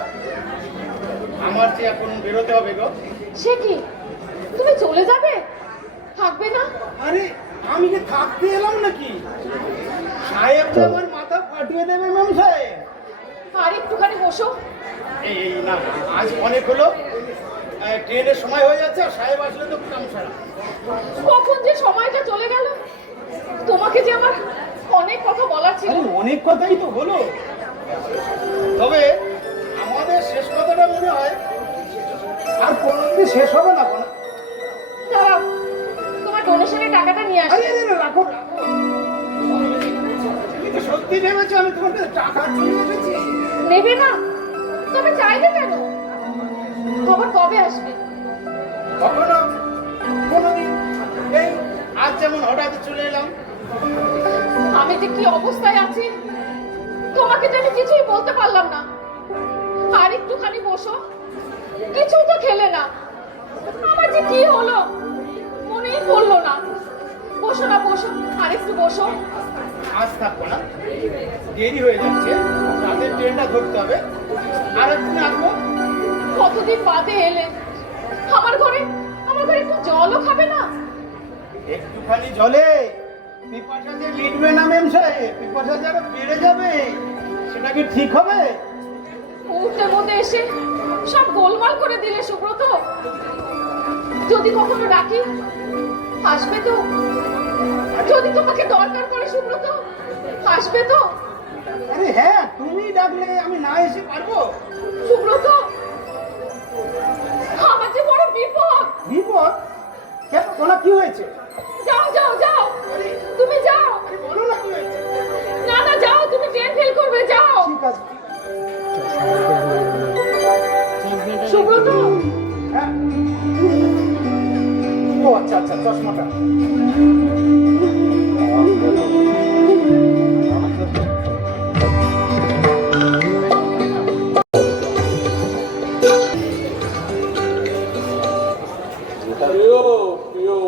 আমার যে এখন বেরোতে হবে গো। সে কি, তুমি চলে যাবে? থাকবে না? আরে আমি কি থাকতে এলাম নাকি? সাহেব তো আমার মাথা ফাটিয়ে দেবে ম্যাম সাহেব। আর একটুখানি বসো। এই এই না, আজ অনেক হলো, ট্রেনের সময় হয়ে যাচ্ছে, আর সাহেব আসলে তো কাম সারা। কখন যে সময়টা চলে গেল। তোমাকে যে আমার অনেক কথা বলার ছিল। আরে অনেক কথাই তো হলো, তবে আমাদের শেষ কথাটা মনে হয় আর কোনোদিন শেষ হবে না। কোনো দাঁড়াও, তোমার ডোনেশনের টাকাটা নিয়ে আসি। আরে আরে রাখো রাখো। তুমি তো সত্যি ভেবেছো আমি তোমার কাছে টাকা চলে এসেছি? নেবে না? তবে চাইলে কেন? খবর কবে আসবে? কখনো কোনোদিন, এই আজ যেমন হঠাৎ চলে এলাম। আমি যে কি অবস্থায় আছি তোমাকে তো আমি কিছুই বলতে পারলাম না। আর একটুখানি বসো। কিছুই তো খেলে না। আমার যে কি হলো মনেই পড়লো না। বসো না, বসো, আর একটু বসো। আজ থাকবো না, দেরি হয়ে যাচ্ছে, রাতের ট্রেনটা ধরতে হবে। আর একদিন আসবো। কতদিন বাদে এলে। আমার ঘরে একটু জলও খাবে না? একটুখানি জলে পিপাসা যে মিটবে না ম্যাম সাহেব, পিপাসা যে আরো বেড়ে যাবে, সেটা কি ঠিক হবে? মুহূর্তের মধ্যে এসে সব গোলমাল করে দিলে সুব্রত। যদি কখনো ডাকি আসবে তো? যদি তোমাকে দরকার পড়ে সুব্রত, আসবে তো? আরে হ্যাঁ, তুমি ডাকলে আমি না এসে পারবো? সুব্রত, আমার যে বড় বিপদ। বিপদ? কেন, তোমার কি হয়েছে? যাও যাও যাও, তুমি যাও। বলো না কি হয়েছে। না না, যাও, তুমি ট্রেন ফেল করবে, যাও। ঠিক আছে। সুব্রত, হ্যাঁ। ও আচ্ছা আচ্ছা, চশমাটা। पियो पियो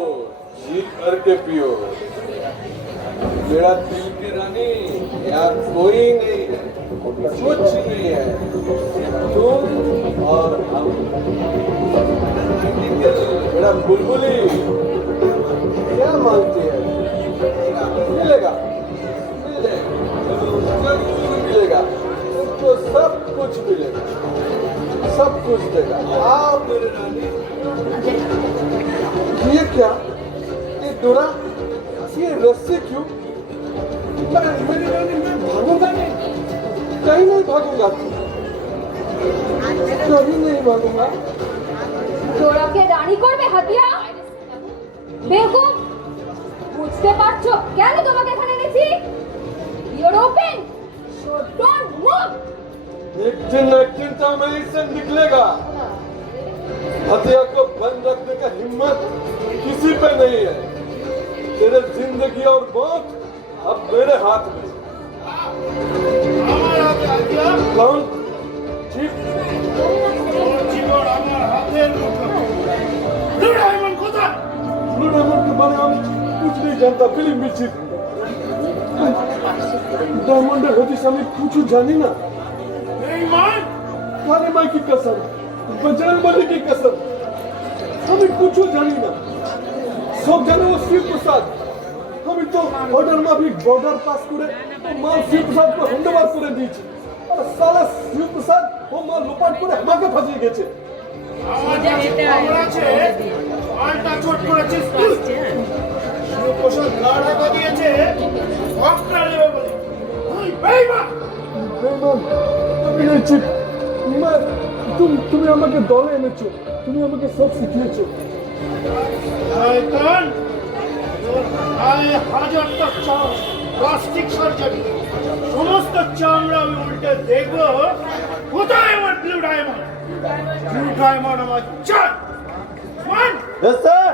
जी करके पियो मेरा दिल की रानी यार कोई नहीं है कुछ नहीं है तुम और हम मेरा बुलबुली क्या मांगते हैं मिलेगा मिलेगा तुमको सब कुछ मिलेगा सब कुछ देगा आओ मेरे रानी ये क्या ये डोरा ये रस्सी क्यों मेरी रानी मैं भागूंगा नहीं कहीं नहीं भागूंगा कभी नहीं भागूंगा ডোরাকে রানী করবে হাতিয়া? বেগম, বুঝতে পারছো কেন তোমাকে এখানে এনেছি? Your open, so don't move. एक दिन टाइम से निकलेगा हथिया को बंद रखने का हिम्मत किसी पे नहीं है तेरे जिंदगी और मौत अब मेरे हाथ में আমার হাতে আজ্ঞা। कौन चीफ তোর জীবন আমার হাতের মুঠো। লুড়াইমন কোথায়? डायमंड के बारे में कुछ नहीं जानता फिल्म में चीफ डायमंड हदीस हमें कुछ जानी ना বেঈমান। काले माई की कसम बजरंग बली की कसम हमें कुछ जानी ना सब जाने वो शिव प्रसाद हमें तो ऑर्डर में भी बॉर्डर पास करे तो माल शिव प्रसाद को हैंडओवर करे दीजिए और साला शिव प्रसाद वो माल लुपाट करे हमारे फांसी गेছে আমার কাছে খবর আছে, পাল্টা চোট করেছিস তুই। শিবপ্রসাদ গা ঢাকা দিয়েছে ঘটনা নেবে বলে। তুই বেঈমান। বেমান আমি नहीं চিপ मैं তুমি আমাকে দলে এনেছো তুমি আমাকে সব শিখিয়েছো শয়তান, তোর গায়ে হাজারটা প্লাস্টিক সার্জারি, সমস্ত চামড়া আমি উল্টে দেখবো কোথায় আমার ব্লু ডায়মন্ড। ব্লু ডায়মন্ড আমার চাই। মান, यस सर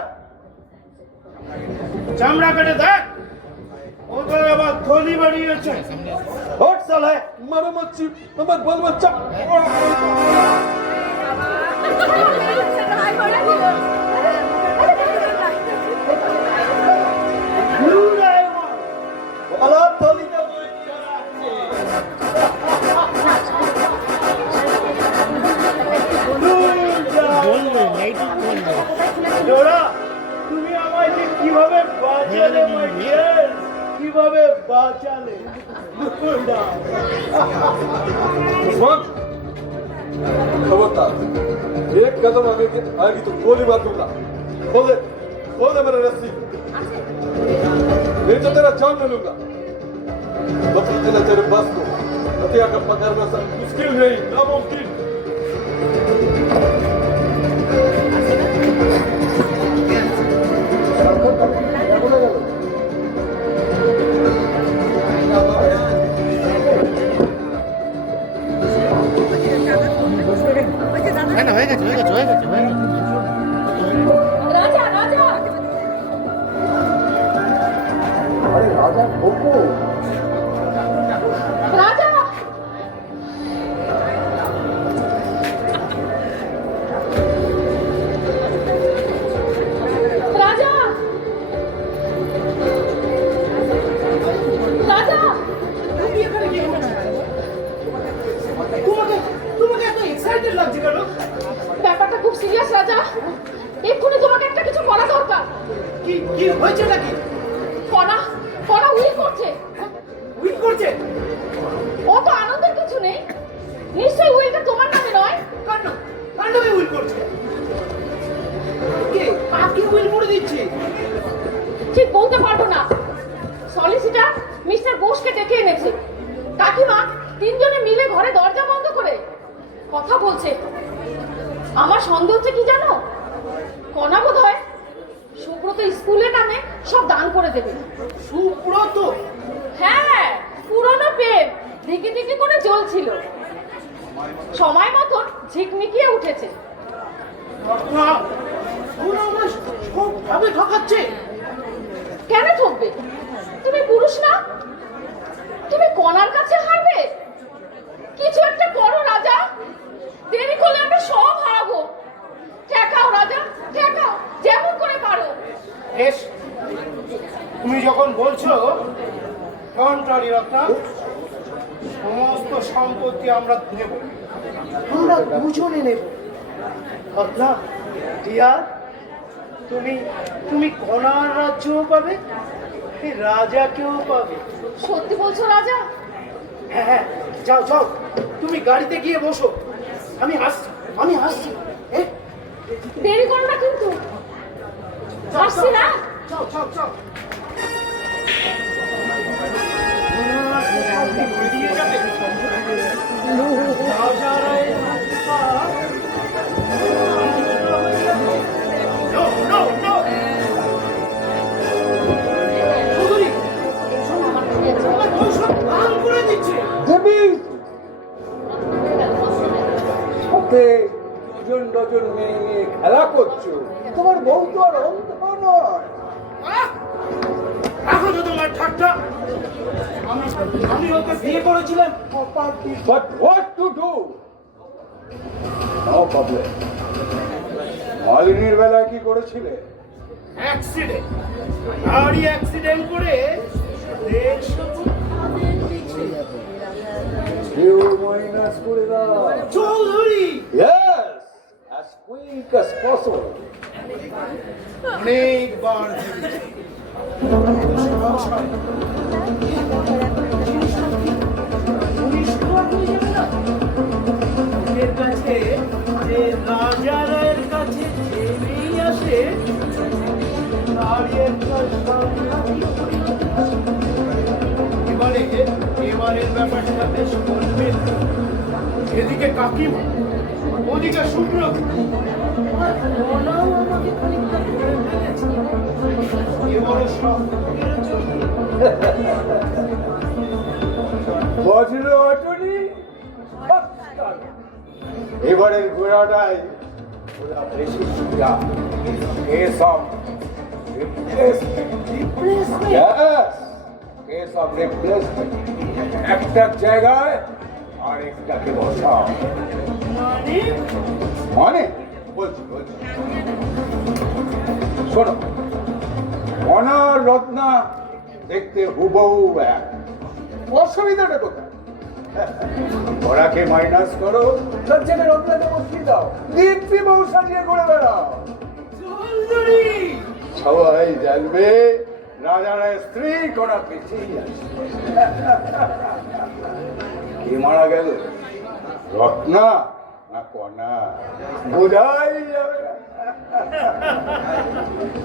চামড়া কেটে দেখ কোথায় আবার থলি বানিয়েছে। हट साला मारो मत चिप हमारे बल बच्चा ব্লু ডায়মন্ড। वाला थोड़ी का ডোরা, তুমি আমায় যে কিভাবে বাঁচালে my dear, কিভাবে বাঁচালে। ডোরা, उस्मान खबरदार एक कदम आगे आएगी तो गोली मार दूंगा खोल दे मेरा रस्सी नहीं तो तेरा जान ले लूंगा बता देना तेरे बस को हथिया का पकड़ना सर मुश्किल नहीं नामुमकिन রাজা রাজা আরে রাজা বকো রাজা রাজা রাজা তুমি এখানে কি করছো? তোমাকে তোমাকে এত এক্সাইটেড লাগছে কেন? ব্যাপারটা খুব সিরিয়াস রাজা, এক্ষুনি তোমাকে একটা কিছু বলা দরকার। কি কি হয়েছে নাকি? কণা কণা উইল করছে। ধিকি করে জ্বলছিল, সময় মতন ঝিকমিকিয়ে উঠেছে। রত্না, ওরা আমার সবভাবে ঠকাচ্ছে। কেন ঠকবে? তুমি পুরুষ না? তুমি কণার কাছে হারবে? কিছু একটা করো রাজা, দেরি করলে আমরা সব হারাবো। ঠেকাও রাজা, ঠেকাও, যেমন করে পারো। বেশ, তুমি যখন বলছো কন্ট্রারি রত্না, সমস্ত সম্পত্তি আমরা নেব, আমরা দুজনে নেব। রত্না ডিয়ার, তুমি কণার রাজ্যও পাবে, এই রাজাকেও পাবে। সত্যি বলছো রাজা? হ্যাঁ হ্যাঁ, যাও যাও, তুমি গাড়িতে গিয়ে বসো, আমি আসছি। দেরি করো না কিন্তু। আসছি না? যাও যাও যাও। সাথে ডজন মেয়ে নিয়ে খেলা করছো, তোমার বউ তো আর অন্ধ নয়। এখন তো তোমার ঠাট্টা, আমি ওকে বিয়ে করেছিলাম। But what to do? No problem. মালিনীর বেলায় কি করেছিলে? অ্যাক্সিডেন্ট, গাড়ি অ্যাক্সিডেন্ট করে কেউ মাইনাস করে দাও। Chowdhury Yes, as quick as possible. অনেকবার রাজারের কাছে জেনেই আসে এবারের ব্যাপারটা বেশ বলবে। এদিকে কাকিমা, ওদিকে শুক্র, আমাকে খানিকটা ধরে ফেলেছে। এবারে সব বজ্র অটনি, এবারের ঘোড়াটাই ওরা বেশি সুবিধা। এসব এসব রিপ্লেসমেন্ট, একটার জায়গায় আরেকটাকে বসাও। মানে বলছি শোনো, অনার রত্না দেখতে হুবহু এক, অসুবিধাটা কোথায়? ওরাকে মাইনাস করো, তার জায়গায় রত্নাকে বসিয়ে দাও, দিব্যি বউ সাজিয়ে ঘুরে বেড়াও। সবাই জানবে রাজার স্ত্রী করা পিছিয়ে আছে। কে মারা গেল, রত্না না কণা, বোঝাই যাবে না।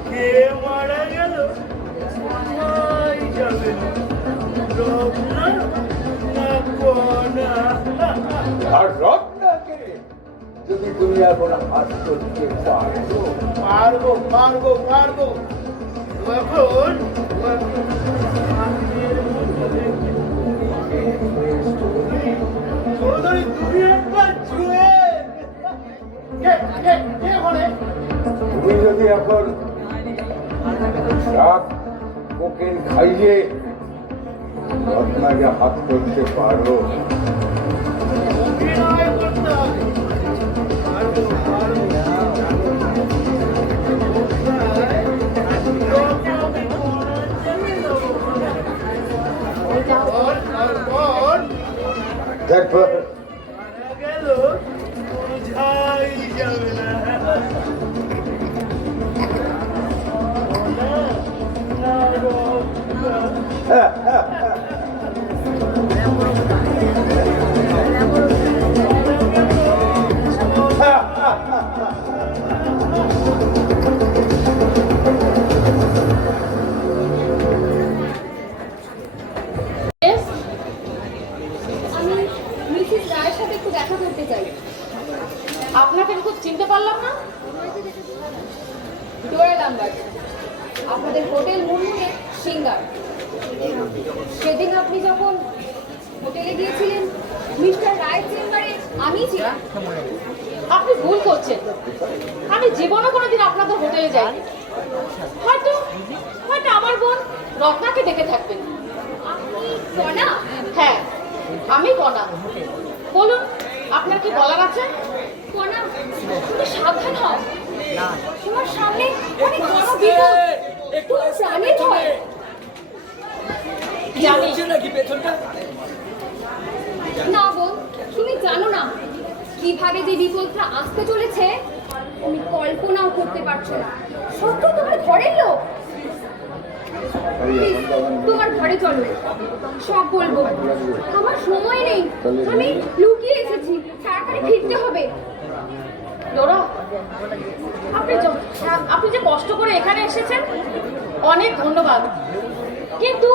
কে মারা গেল বোঝাই যাবে না, রত্না না কণা। আর রত্নাকে যদি তুমি এখন হাত করতে পারবো পারবো পারবো এখন চৌধুরী, তুমি একবার ছুঁয়ে তুমি যদি এখন শাক কোকেন খাইয়ে রত্নাকে হাত করতে পারো, অভিনয় করতে হবে। পারবো পারবো। দেখো গেল বোঝাই যাবে না। আমি মিসেস রায়ের সাথে একটু দেখা করতে চাই। আপনাকে খুব চিনতে পারলাম না। ডোরা লাম্বার, আপনাদের হোটেল মুনমুনে সিঙ্গার। সেদিন আপনি যখন হোটেলে গিয়েছিলেন মিস্টার রায়ের চেম্বারে আমি ছিলাম। আপনি ভুল করছেন, আমি জীবনে কোনোদিন আপনাদের হোটেলে যাই। হয়তো হয়তো আমার বোন রত্নাকে দেখে থাকবেন। আপনি কণা? হ্যাঁ, আমি কণা। বলুন, আপনার কি বলার আছে? কণা, তুমি সাবধান হও, তোমার সামনে অনেক বড় বিপদ। তুমি জানে ভয়। জানি না বোন, তুমি জানো না কিভাবে যে বিপদটা আসতে চলেছে তুমি কল্পনাও করতে পারছো না। সত্য তোমার ঘরের লোক। Please, তোমার ঘরে চলো, সব বলবো। আমার সময় নেই, আমি লুকিয়ে এসেছি, তাড়াতাড়ি ফিরতে হবে। লোরা, আপনি যে কষ্ট করে এখানে এসেছেন অনেক ধন্যবাদ, কিন্তু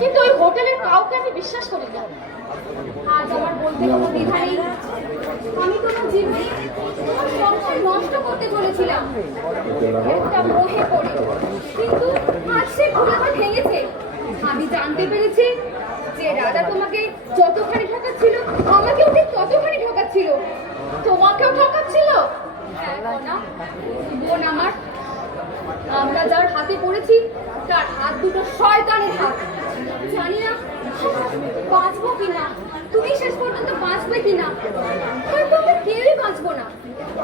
কিন্তু ওই হোটেলের কাউকে আমি বিশ্বাস করি না। আজ আমার বলতে কোনো দ্বিধা নেই, আমি তোমার জীবনে তোমার সংসার নষ্ট করতে চলেছিলাম একটা মোহে পড়ে, কিন্তু আজ সে ভুল আমার ভেঙেছে। আমি জানতে পেরেছি যে রাজা তোমাকে যতখানি ঠকাচ্ছিল আমাকেও ঠিক ততখানি ঠকাচ্ছিল। তোমাকেও ঠকাচ্ছিল? হ্যাঁ না বোন আমার, আমরা যার হাতে পড়েছি তার হাত দুটো শয়তানের হাত। জানি না বাঁচবো কিনা, তুমি শেষ পর্যন্ত বাঁচবে কিনা, হয়তো আমরা কেউই বাঁচবো না,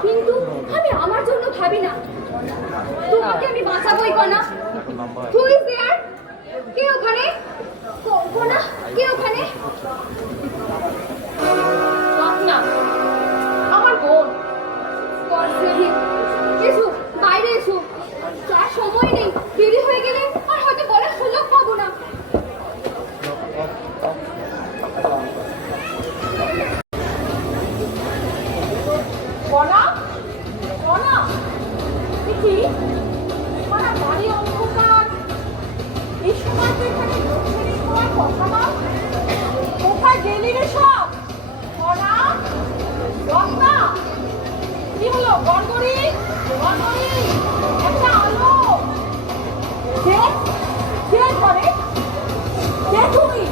কিন্তু আমি আমার জন্য ভাবি না, তোমাকে আমি বাঁচাবোই কণা। Who is there? কে ওখানে? কণা, কে ওখানে? রত্না, আমার বোন। God save him. এসো, বাইরে এসো, যার সময় নেই, দেরি হয়ে গেলে আর হয়তো বলার সুযোগ পাবো না। কণা, কণা, কি কণা, বাড়ি অন্ধকার, এই সময় তো এখানে লোকজনই হওয়ার কথা না। কোথায় গেলি রে সব? কণা, রত্না, কি হলো? গড়গড়ি, গড়গড়ি, একটা আলো। কে? কে ঘরে? কে তুমি?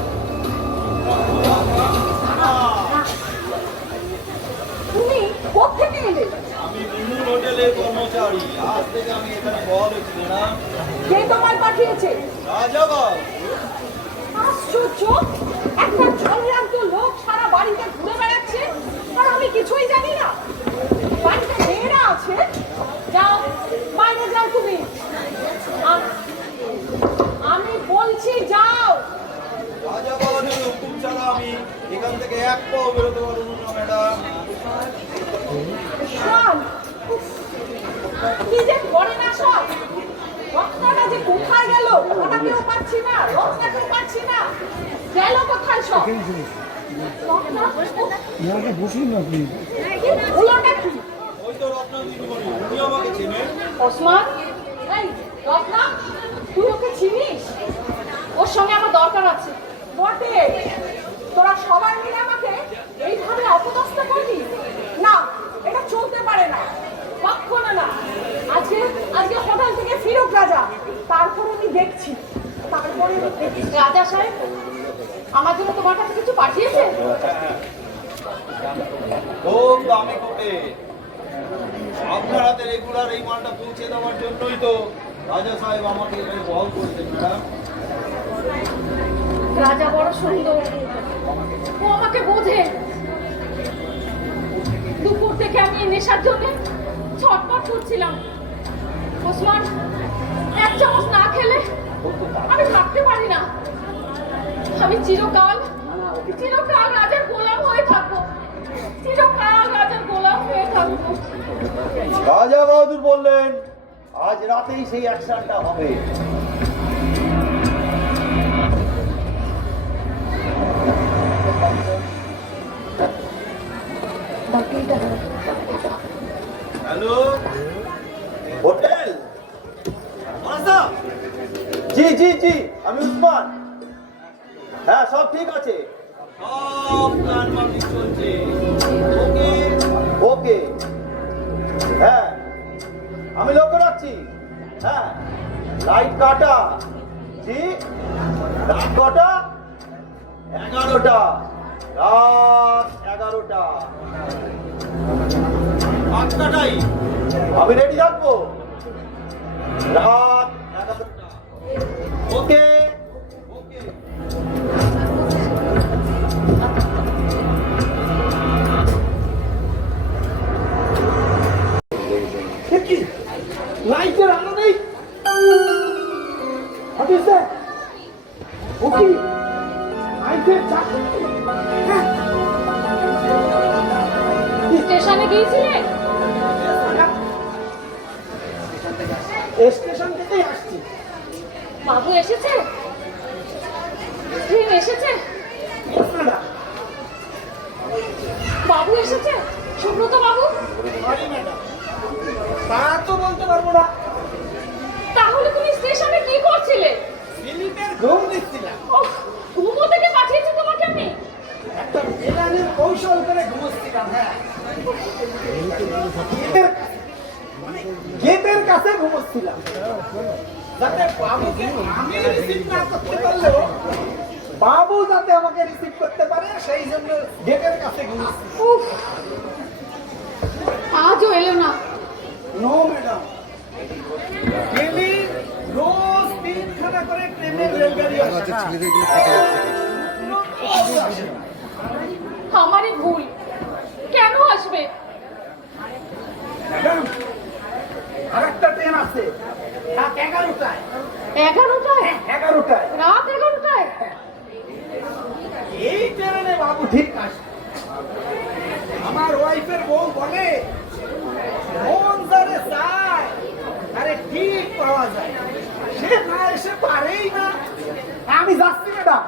তুমি কোত্থেকে এলে? আমি বিমুল হোটেলের কর্মচারী। আজ থেকে আমি এখানে বল হচ্ছি না। কে তোমায় পাঠিয়েছে? রাজাবাবু, আশ্চর্য, একটা জলরাজ্য লোক সারা বাড়িতে ঘুরে বেড়াচ্ছে আর আমি কিছুই জানি না। বাড়িতে মেয়েরা আছে, যাও বাইরে যাও তুমি। আমি বলছি যাও। রাজাবাবুর হুকুম ছাড়া আমি এখান থেকে এক পাও বেরোতে পারবো না ম্যাডাম। শোন, কি যে করে না সব। রত্নাটা যে কোথায় গেল ওটাকেও পাচ্ছি না, রত্নাকেও পাচ্ছি না, গেল কোথায় সব? রত্না, বসুন না আপনি। ওলাটা কি? ওই তো রত্না দিদিমণি, উনি আমাকে চেনেন। ওসমান, এই রত্না, তুই ওকে চিনিস? ওর সঙ্গে আমার দরকার আছে। বটে, তোরা সবাই মিলে আমাকে এইভাবে অপদস্থ করবি না, এটা চলতে পারে না, কখনো না। আজকে আজকে হোটেল থেকে ফিরুক রাজা, তারপরে আমি দেখছি, তারপরে আমি দেখছি। রাজা সাহেব আমার জন্য তোমার কাছে কিছু পাঠিয়েছে? খুব দামি কোটে। আপনার হাতে রেগুলার এই মালটা পৌঁছে দেওয়ার জন্যই তো রাজা সাহেব আমাকে এখানে বহল করেছেন ম্যাডাম। রাজা বড় সুন্দর, ও আমাকে বোঝে। দুপুর থেকে আমি এই নেশার জন্য ছটফট করছিলাম। ওসমান, এক চামচ না খেলে আমি থাকতে পারি না। আমি চিরকাল চিরকাল রাজার গোলাম হয়ে থাকবো, চিরকাল রাজার গোলাম হয়ে থাকবো। রাজা বাহাদুর বললেন আজ রাতেই সেই অ্যাকশনটা হবে। Hello, hotel? জি জি জি, আমি উসমান। হ্যাঁ, সব ঠিক আছে, সব প্ল্যান মাফিক চলছে। ওকে ওকে, হ্যাঁ আমি লক্ষ্য রাখছি। হ্যাঁ, লাইট কাটা। জি, রাত কটা? 11টা, রাত 11টা। 5টাটাই আমি রেডি থাকবো। রাত 11টা। ওকে ওকে। কি লাইটের আলো নেই? What is that? ও কি লাইটের চাকা? হ্যাঁ। স্টেশনে গিয়েছিলে? স্টেশন থেকেই আসছি। বাবু এসেছে? ট্রেন এসেছে? Yes, madam. বাবু এসেছে? সুব্রত বাবু? Sorry, madam. তা তো বলতে পারবো না। তাহলে তুমি স্টেশনে কি করছিলে? ফিলিপের ঘুম দিচ্ছিলাম। ওহ, ঘুমো থেকে পাঠিয়েছি তোমাকে আমি। একটা বেলানের কৌশল করে ঘুমোচ্ছিলাম। হ্যাঁ, গেটের কাছে ঘুমোচ্ছিলাম, যাতে বাবুকে আমি রিসিভ না করতে পারলেও বাবু যাতে আমাকে রিসিভ করতে পারে সেই জন্য গেটের কাছে ঘুমোচ্ছি। উফ, আজও এলো না। নো ম্যাডাম, ডেলি রোজ 3খানা করে ট্রেনের রেলগাড়ি আচ্ছা আসে। ছেলেদেরগুলো কেটে যাচ্ছে আমারই ভুল। কেন আসবে? ম্যাডাম, আরেকটা ট্রেন আছে, রাত 11টায়। 11টায়? 11টায় রাত 11টায়? এই ট্রেনে বাবু ঠিক আসে। আমার ওয়াইফের বউ বলে মন যারে চায় আরে ঠিক পাওয়া যায়, সে না এসে পারেই না। আমি যাচ্ছি ম্যাডাম,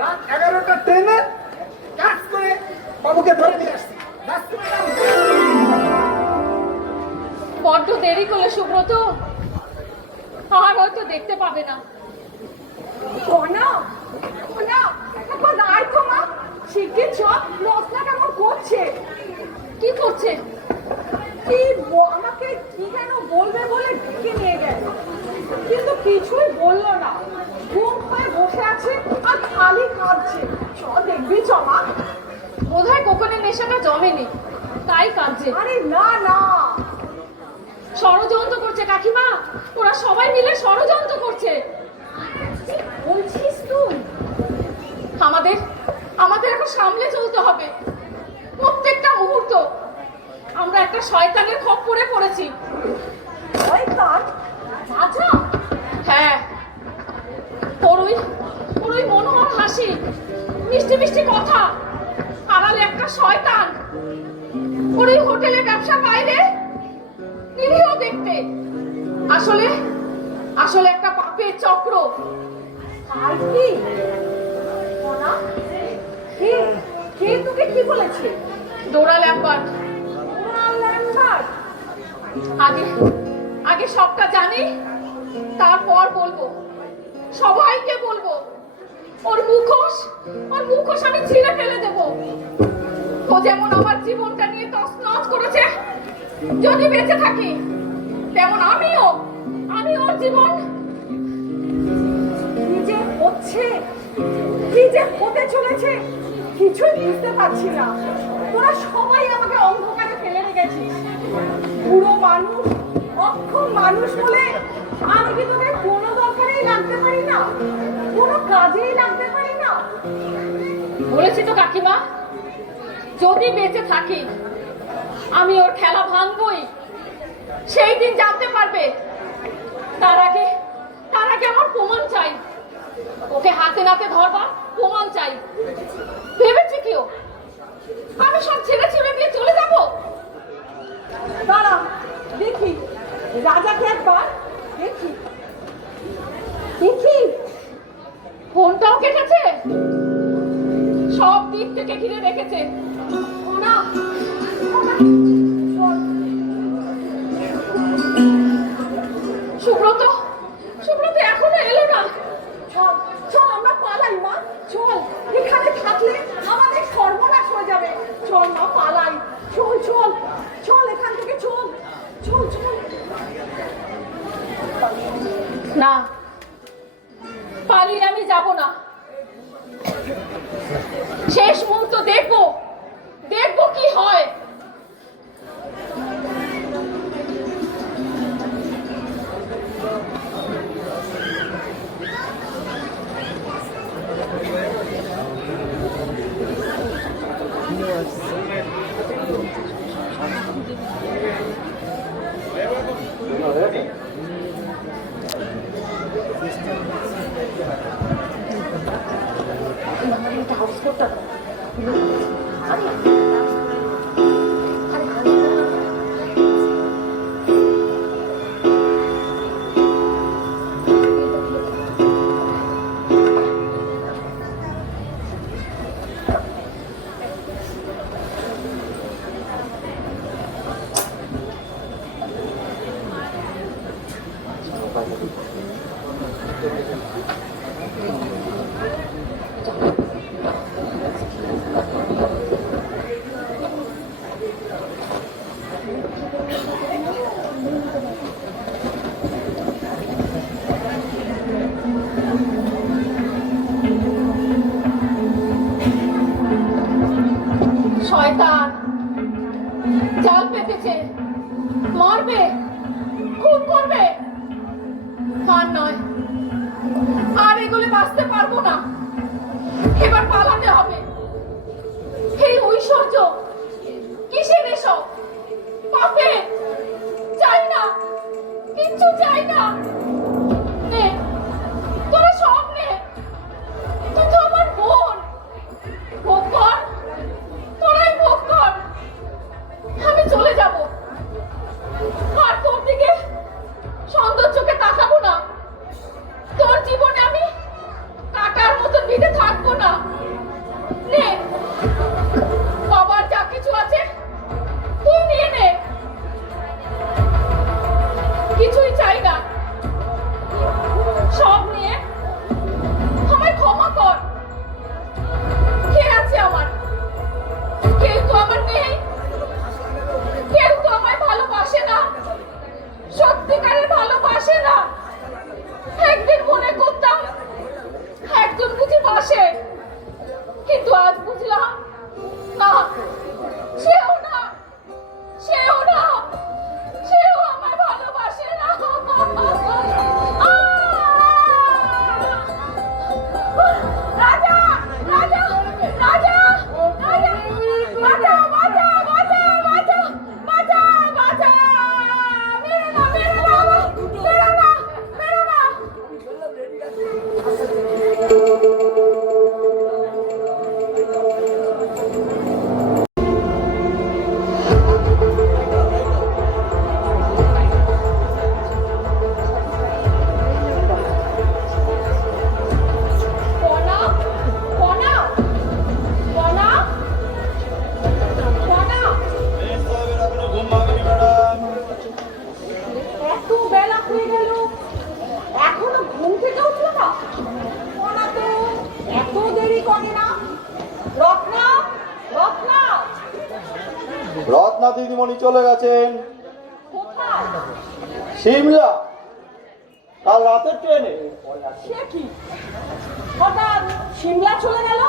রাত 11টার ট্রেনে কাজ করে বাবুকে ধরে নিয়ে আসছি। যাচ্ছি ম্যাডাম। বড্ড দেরি করলে সুব্রত, আর হয়তো দেখতে পাবে না। সোনা সোনা একবার আয় তো মা, শিগগির চল। রত্না কেমন করছে? কি করছে? কি আমাকে কি যেন বলবে বলে ডেকে নিয়ে গেল, কিন্তু কিছুই বললো না। ঘুম হয়ে বসে আছে আর খালি কাঁদছে। চ দেখবি, চ মা। বোধহয় কোকনের নেশাটা জমেনি, তাই কাঁদছে। আরে না না, ষড়যন্ত্র করছে কাকিমা, ওরা সবাই মিলে ষড়যন্ত্র করছে। কি বলছিস তুই? আমাদের আমাদের এখন সামলে চলতে হবে প্রত্যেকটা মুহূর্ত। আমরা একটা শয়তানের খপ্পরে পড়েছি। শয়তান? আচ্ছা, হ্যাঁ, ওর ওই মনোহর হাসি, মিষ্টি মিষ্টি কথা, আড়ালে একটা শয়তান। ওর ওই হোটেলে ব্যবসা বাইরে নিরীহ দেখতে, আসলে আসলে একটা পাপের চক্র। আর কি সোনা? কে কে তোকে কি বলেছে? ডোরা ল্যাম্বার্ট। ওরা ল্যাম্বার্ট? আগে আগে সবটা জানি, তারপর বলবো, সবাইকে বলবো। ওর মুখোশ আমি ছিঁড়ে ফেলে দেবো। ও যেমন আমার জীবনটা নিয়ে তছনছ করেছে, যদি বেঁচে থাকি তেমন আমিও ওর জীবন। কি যে হচ্ছে, কি যে হতে চলেছে কিছুই বুঝতে পারছি না। তোরা সবাই আমাকে অন্ধকারে ফেলে রেখেছিস। বুড়ো মানুষ, অক্ষম মানুষ বলে আমি কি তোদের কোনো দরকারেই লাগতে পারি না, কোনো কাজেই লাগতে পারি না। বলেছি তো কাকিমা, যদি বেঁচে থাকি আমি ওর খেলা ভাঙবই। সেই দিন জানতে পারবে। তার আগে আমার প্রমাণ চাই। ওকে হাতে নাতে ধরবার প্রমাণ চাই। ভেবেছি কি ও আমি সব ছেড়ে দিয়ে চলে যাব? দাঁড়া দেখি, রাজাকে একবার দেখি দেখি। ফোনটাও কেটেছে, সব দিক থেকে ঘিরে রেখেছে। না সুব্রত এখনো এলো না। চল চল আমরা পালাই মা, চল। এখানে থাকলে আমাদের সর্বনাশ হয়ে যাবে। চল মা পালাই, চল চল চল এখান থেকে, চল চল চল। না, পালিয়ে আমি যাব না। শেষ মুহূর্ত দেখবো দেখবো কি হয়। শয়তান জাল পেতেছে, মারবে, খুন করবে। আর নয়, আর এগুলো বাঁচতে পারবো না, এবার পালাতে হবে। এই ঐশ্বর্য কিসের এসব? পাপে চাই না, কিচ্ছু চাই না। নে, তোরা সব নে, তুই তো আমার বোন। ভোগ কর, তোরাই ভোগ কর, আমি চলে যাব। আর তোর দিকে সৌন্দর্যকে তাকাবো না। তোর জীবনে আমি কাটার মতন বিধে থাকবো না। নে, বাবার যা কিছু আছে তুই নিয়ে নে, কিছুই চাই না। সব নিয়ে আমায় ক্ষমা কর। কে আছে আমার? কেউ তো আমার নেই, কেউ তো আমায় ভালোবাসে না, সত্যিকারের ভালোবাসে না। একদিন মনে করতাম একজন বুঝি বাসে, কিন্তু আজ বুঝলাম না, সেও না, সেও না, সেও আমায় ভালোবাসে না। রাজা, রাজা, রাজা, রাজা, বাঁচা, বাঁচা, বাঁচা, বাঁচা, বাঁচা, বাঁচা। মেরো না, মেরো না, মেরো না, মেরো না। কনা, কনা, কনা, কনা। এখনো ঘুম ভাঙেনি ম্যাডাম। এত বেলা হয়ে গেল, এখনো ঘুম থেকে উঠলো না। কনা তো এত দেরি করে না। রত্না, রত্না, রত্না দিদিমণি চলে গেছেন কোথায়? সিমলা, কাল রাতের ট্রেনে। সে কি হঠাৎ সিমলা চলে গেল?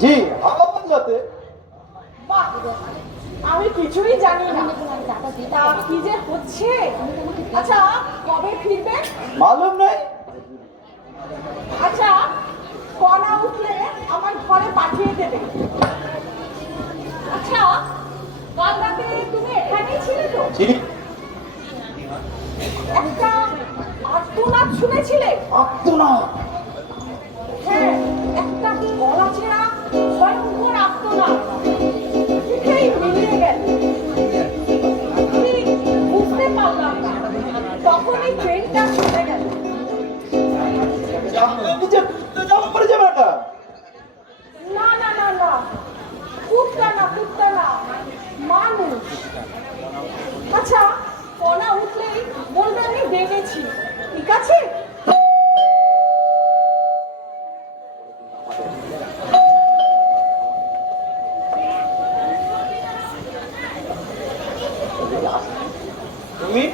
জি, হাওয়া বদলাতে। বাহ, আমি কিছুই জানি না। তা কি যে হচ্ছে? আচ্ছা, কবে ফিরবে? মালুম নেই। আচ্ছা, কনা উঠলে আমার ঘরে পাঠিয়ে দেবে। আচ্ছা, কাল রাতে তুমি এখানেই ছিলে তো? জি, একটা আর্তনাদ শুনেছিলে? আত্মনাথ। হ্যাঁ, একটা গলা ছেঁড়া ভয়ঙ্কর আর্তনাদ। পিঠেই মিলিয়ে গেল। আমি বুঝতে পারলাম না, তখনই ট্রেনটা চলে গেল। আপনি যে ঘুরতে যাবো পরে যাবে এটা। না না না না, কুত্তা না, কুত্তা না, মানুষ। আচ্ছা, কনা উঠলেই বলবে আমি দেখেছি, ঠিক আছে? তুমি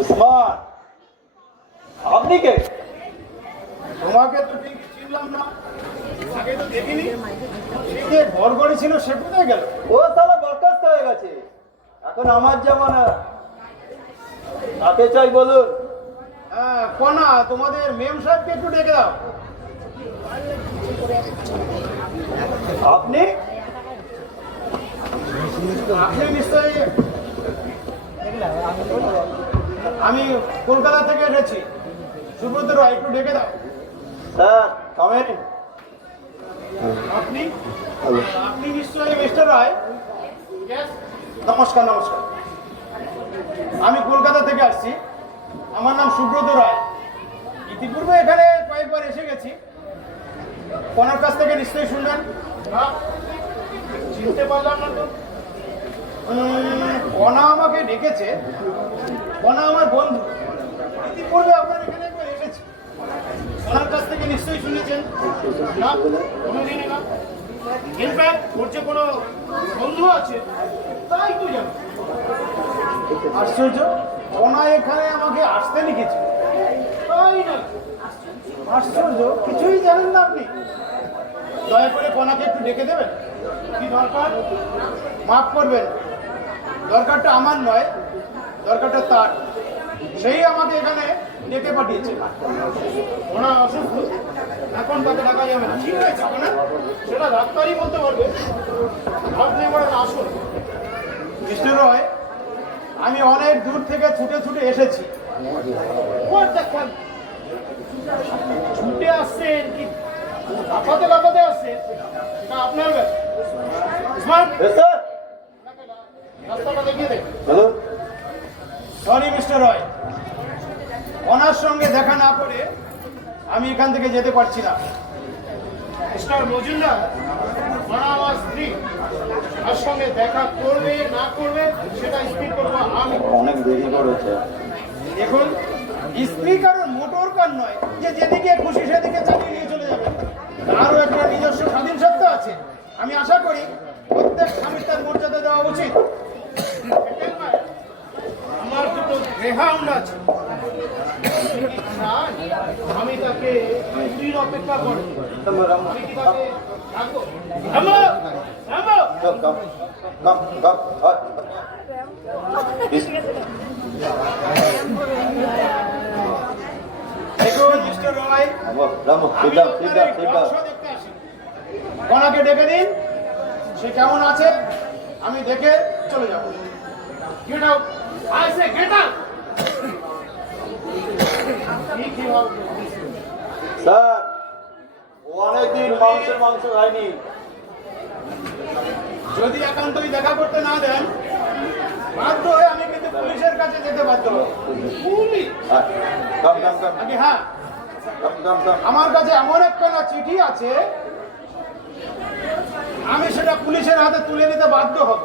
উসমান, আপনি কে? তোমাকে তো চিনলাম না, আগে তো দেখিনি। সে যে বরগড়ে ছিল সে কোথায় গেল? ও তাহলে বরখাস্ত হয়ে গেছে, এখন আমার জামানা। কাকে চাই বলুন? কনা, তোমাদের মেম সাহেবকে একটু ডেকে দাও। আপনি? আপনি নিশ্চয়ই, আমি কলকাতা থেকে এসেছি, সুব্রত রায়, একটু ডেকে দাও। স্যার কমেন। আপনি আপনি নিশ্চয়ই মিস্টার রায়? নমস্কার নমস্কার, আমি কলকাতা থেকে আসছি, আমার নাম সুব্রত রায়। ইতিপূর্বে এখানে কয়েকবার এসে গেছি। কনার কাছ থেকে নিশ্চয়ই শুনলেন? না, চিনতে পারলাম না তো। কনা আমাকে ডেকেছে, কনা আমার বন্ধু, ইতিপূর্বে আপনার এখানে একবার এসেছি। কনার কাছ থেকে নিশ্চয়ই শুনেছেন? না, কোনোদিনই না। ইনফ্যাক্ট ওর যে কোনো বন্ধু আছে তাই তো জানো। আশ্চর্য, কনা এখানে আমাকে আসতে লিখেছে, তাই না? আশ্চর্য, কিছুই জানেন না আপনি। দয়া করে কনাকে একটু ডেকে দেবেন। কি দরকার? মাফ করবেন, দরকারটা আমার নয়, দরকারটা তার। সেই আমাকে এখানে ডেকে পাঠিয়েছে। ওনা অসুস্থ, এখন তাকে ডাকা যাবে না। ঠিক আছে না, সেটা ডাক্তারই বলতে পারবে। আপনি এবার আসুন। মিস্টার রয়, আমি অনেক দূর থেকে ছুটে ছুটে এসেছি। ছুটে আসছেন কি লাফাতে লাফাতে আসছেন, এটা আপনার ব্যাপার। স্মার্ট, স্যার রাস্তাটা দেখিয়ে দেন। হ্যালো। সরি মিস্টার রয়, ওনার সঙ্গে দেখা না করে আমি এখান থেকে যেতে পারছি না। মিস্টার মজুমদার, ওনা আমার স্ত্রী, তার সঙ্গে দেখা করবে না করবে সেটা স্থির করবো আমি। অনেক দেরি করেছে। দেখুন, স্ত্রী কারোর মোটর কার নয় যে যেদিকে খুশি সেদিকে চালিয়ে নিয়ে চলে যাবে। তারও একটা নিজস্ব স্বাধীন সত্তা আছে। আমি আশা করি প্রত্যেক স্বামীর তার মর্যাদা দেওয়া উচিত। আমার দুটো গ্রেহাউন্ড আছে, আমি তাকে স্ত্রীর অপেক্ষা করি। আমি কি তাকে রাখবো? থামো, থামো। দেখুন মিস্টার রয়, আমি আপনার এই বংশ দেখতে আসি। কনাকে ডেকে দিন, সে কেমন আছে আমি দেখে চলে যাব। Get out, I say get out. Sir ও অনেকদিন মাংস খায়নি। যদি একান্তই দেখা করতে না দেন, বাধ্য হয়ে আমি কিন্তু পুলিশের কাছে যেতে বাধ্য হব। পুলিশ? আগে হ্যাঁ, আমার কাছে এমন একখানা চিঠি আছে, আমি সেটা পুলিশের হাতে তুলে নিতে বাধ্য হব।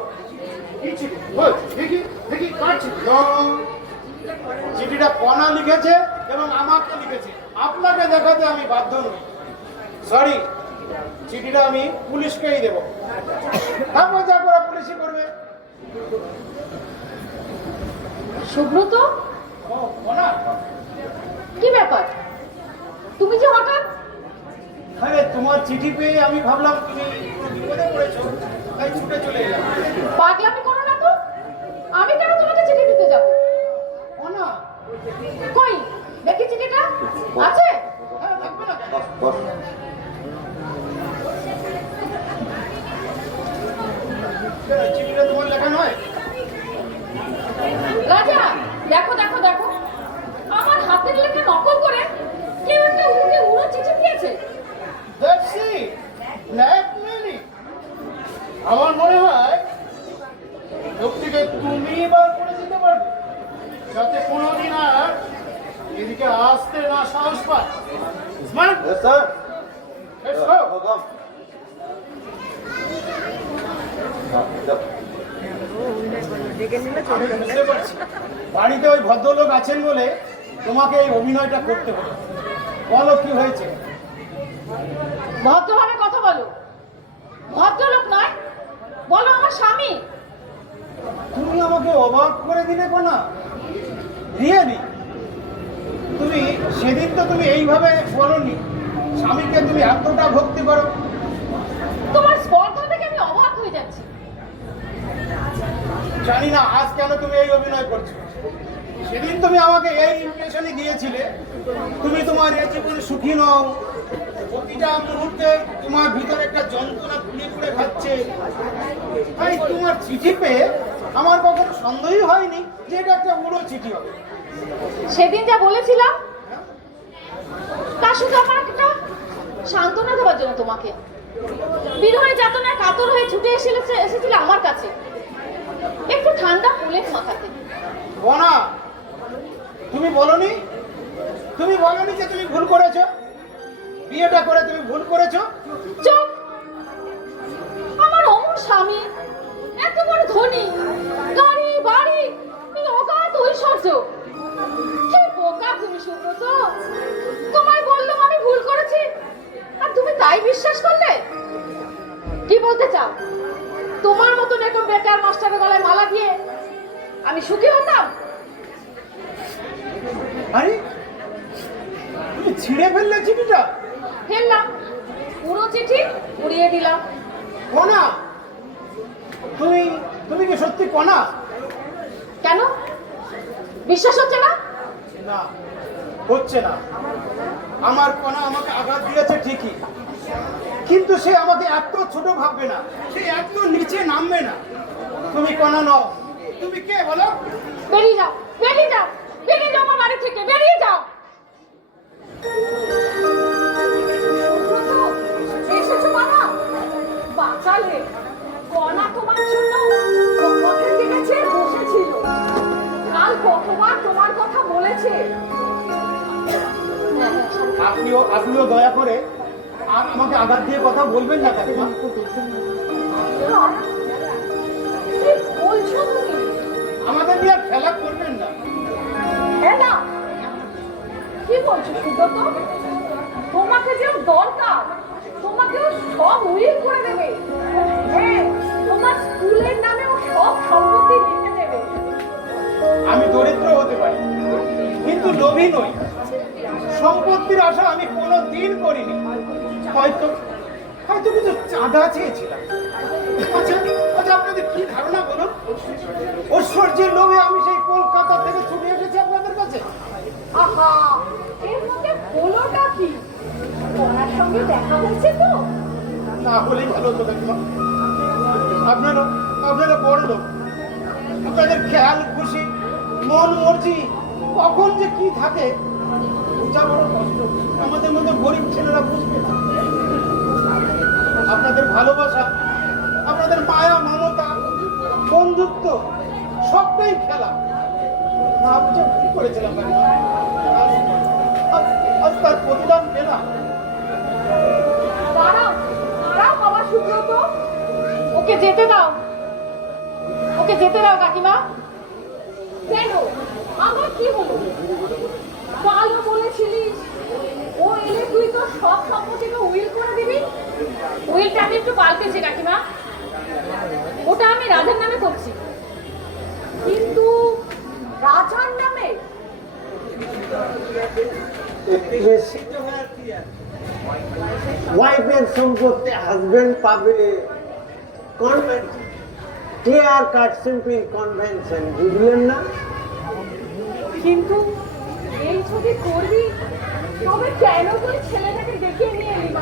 কি চিঠি? ওই, দেখি দেখি কার চিঠি? চিঠিটা কনা লিখেছে এবং আমাকে লিখেছে। আপনাকে দেখাতে আমি বাধ্য নই। সরি, চিঠিটা আমি পুলিশকেই দেবো। তারপর যা করে পুলিশই করবে। সুব্রত, ও কনা, কি ব্যাপার? তুমি যে হঠাৎ? আরে তোমার চিঠি পেয়ে আমি ভাবলাম তুমি কোনো বিপদে পড়েছো, তাই ছুটে চলে এলাম। পাগলামি করো না তো, আমি কেন তোমাকে চিঠি দিতে যাবো? কনা, কই দেখি চিঠিটা আছে? হ্যাঁ, থাকবে না কেন? চিঠিটা তোমার লেখা নয়? রাজা, দেখো দেখো দেখো, আমার হাতের লেখা নকল করে কেউ একটা উড়ে উড়ো চিঠি দিয়েছে। That's it. Blackmailing. আমার মনে হয় লোকটিকে তুমি বার করে দিতে পারবে, যাতে কোনোদিন আর এদিকে আসতে না সাহস পায়। Smart, sir let's go. আমি বুঝতে পারছি বাড়িতে ওই ভদ্রলোক আছেন বলে তোমাকে এই অভিনয়টা করতে হলো। বলো কি হয়েছে? ভদ্রভাবে কথা বলো। ভদ্রলোক নয়, বলো আমার স্বামী। তুমি আমাকে অবাক করে দিলে কোনা, রিয়েলি। তুমি সেদিন তো তুমি এইভাবে বলনি, স্বামীকে তুমি এতটা ভক্তি করো? তোমার স্পর্ধা থেকে আমি অবাক হয়ে যাচ্ছি। জানি না আজ কেন তুমি এই অভিনয় করছো। সেদিন তুমি আমাকে এই ইমপ্রেশনই দিয়েছিলে তুমি তোমার এই জীবনে সুখী নও, প্রতিটা মুহূর্তে তোমার ভিতরে একটা যন্ত্রণা ঘুরে ঘুরে খাচ্ছে। তাই তোমার চিঠি পেয়ে আমার কখনো সন্দেহই হয়নি যে এটা একটা উড়ো চিঠি হবে। সেদিন যা বলেছিলাম তা শুধু আমার একটা সান্ত্বনা দেওয়ার জন্য তোমাকে। বিরহের যাতনায় কাতর হয়ে ছুটে এসেছিল আমার কাছে একটু ঠান্ডা ফুলের মাথাতে। বনা, তুমি বলনি যে তুমি ভুল করেছো, বিয়েটা করে তুমি ভুল করেছো? চুপ! আমার অমর স্বামী এত বড় ধনী, গাড়ি বাড়ি, অগাধ ঐশ্বর্য। কি বোকা তুমি সুব্রত! তোমায় বললাম আমি ভুল করেছি আর তুমি তাই বিশ্বাস করলে? কি বলতে চাও? তোমার মতন এরকম বেকার মাস্টারের গলায় মালা দিয়ে আমি সুখী হতাম? আরে তুমি ছিঁড়ে ফেললে চিঠিটা? ফেললাম, পুরো চিঠি উড়িয়ে দিলাম। কণা, তুমি কি সত্যি কণা? কেন বিশ্বাস হচ্ছে না? না, হচ্ছে না। আমার কণা আমাকে আঘাত দিয়েছে ঠিকই, কিন্তু সে আমাকে এত ছোট ভাববে না, সে এত নিচে নামবে না। তুমি কণা নও। তুমি কে বলো? বেরিয়ে যাও, বেরিয়ে যাও, বেরিয়ে যাও আমার বাড়ি থেকে, বেরিয়ে যাও। এসেছো বাবা, বাঁচালে। কণা তোমার জন্য পথের দিকে চেয়ে বসেছিল। কাল কতবার তোমার কথা বলেছে। আপনিও দয়া করে আর আমাকে আঘাত দিয়ে কথা বলবেন না কাকিমা। কি বলছো তুমি? আমাদের নিয়ে আর খেলা করবেন না। হ্যাঁ না, কি বলছো সুব্রত? তোমাকে যে দরকার, তোমাকেও সব উইল করে দেবে। হ্যাঁ, তোমার স্কুলের নামেও সব সম্পত্তি লিখে দেবে। আমি দরিদ্র হতে পারি, কিন্তু লোভী নই। সম্পত্তির আশা আমি কোনোদিন করিনি। হয়তো কিছু চাঁদা চেয়েছিলাম। আচ্ছা, আপনাদের কি ধারণা বলুন? ঐশ্বর্যের লোভে আমি সেই কলকাতা থেকে ছুটে এসেছি আপনাদের কাছে। আহা, এর মধ্যে হলোটা কি? ওনার সঙ্গে দেখা হয়েছে তো? না হলেই ভালো হতো কাকিমা। আপনারা বড় লোক, আপনাদের খেয়াল খুশি মন মর্জি কখন যে কি থাকে বোঝা বড় কষ্ট। আমাদের মধ্যে গরিব ছেলেরা বুঝবে না। আপনাদের ভালোবাসা, আপনাদের মায়া মমতা বন্ধুত্ব সবটাই খেলা। না বুঝে ভুল করেছিলাম কাকিমা। আজ তার প্রতিদান পেলাম। দাঁড়াও, দাঁড়াও বাবা সুব্রত, ওকে যেতে দাও, ওকে যেতে দাও কাকিমা। কেন, আমার কি হলো? কালও বলেছিলিস ও এলে তুই তো সব সম্পত্তিকে উইল করে দিবি। উইলটা আমি একটু পাল্টেছি কাকিমা, ওটা আমি রাজার নামে করছি। কিন্তু রাজার নামে? ওয়াইফের সম্পত্তি হাজবেন্ড পাবে, ক্লিয়ার কাট সিম্পল কনভেনশন, বুঝলেন না? কিন্তু এই যদি করবি তবে কেন তুই ছেলেটাকে ডেকে নিয়ে এলি?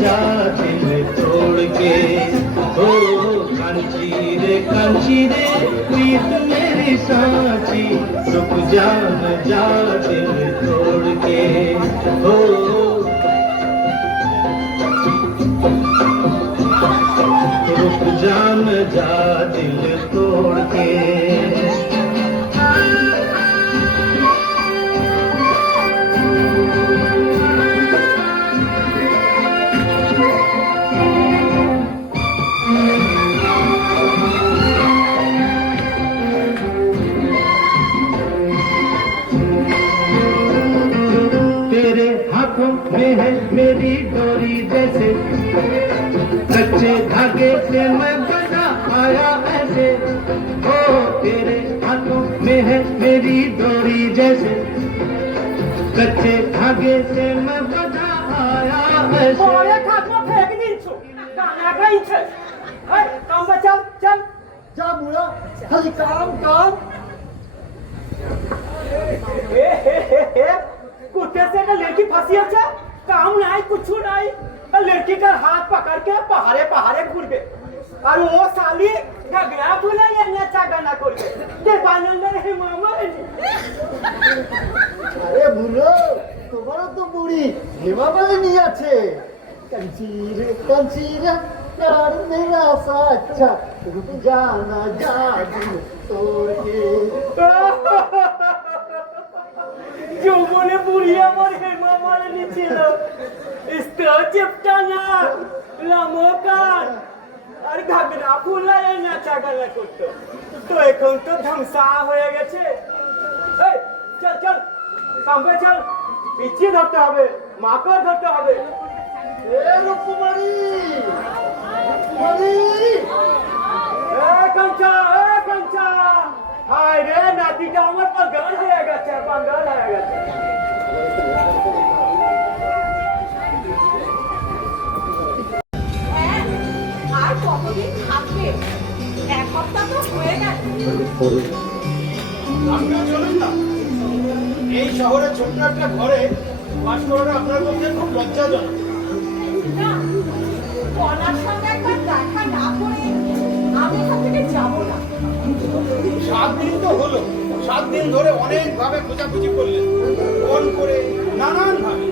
जा दिल तोड़ के ओ कांची रे प्रीत मेरी सांची रुक जा दिल तोड़ के ओ रुक जा दिल तोड़ के तेरे हाथों में है मेरी डोरी जैसे कच्चे धागे से मैं बना आया ऐसे ओ तेरे हाथों में है मेरी डोरी जैसे कच्चे धागे से मैं बना आया ऐसे পরে খাতনা ফেক দিচ্ছ গানা গাইছে এই কামবা চল চল যা বুড়া খালি কাম कुत्ते से ना लड़की फंसी अच्छा काम नहीं कुछ नहीं लड़की का हाथ पकड़ के पहाड़े घूर के और वो साली गगरा बोला ये अच्छा गाना कर के दे बानंदर है मामा আরে বুড়ো তোমারও তো বুড়ি হেমা মালিনী আছে কাঞ্চিরে প্যার মেরা সাচ্চা রুক জানা যা দিল তোড় के যৌবনে বুড়ি আমার হেমা মালিনী ছিল স্তর চেপটানা লামকার আর ঘাগরা ফুলায় নাচা গানা করতো তো এখন তো ধ্বংসা হয়ে গেছে এই চল চল সামনে চল পিছিয়ে ধরতে হবে মাকে ধরতে হবে এ রূপকুমারী কাঞ্চা হায় রে নাতিটা আমার পাগল হয়ে গেছে আর কতদিন থাকবে? এক সপ্তাহ তো হয়ে গেল। আপনিও চলুন না এই শহরে ছোট্ট একটা ঘরে বাস করাটা আপনার পক্ষে খুব লজ্জাজনক না, কণার সঙ্গে একবার দেখা না করে আমি এখান থেকে যাবো না। 7 দিন তো হলো 7 দিন ধরে অনেক ভাবে খোঁজাখুঁজি করলেন ফোন করে নানান ভাবে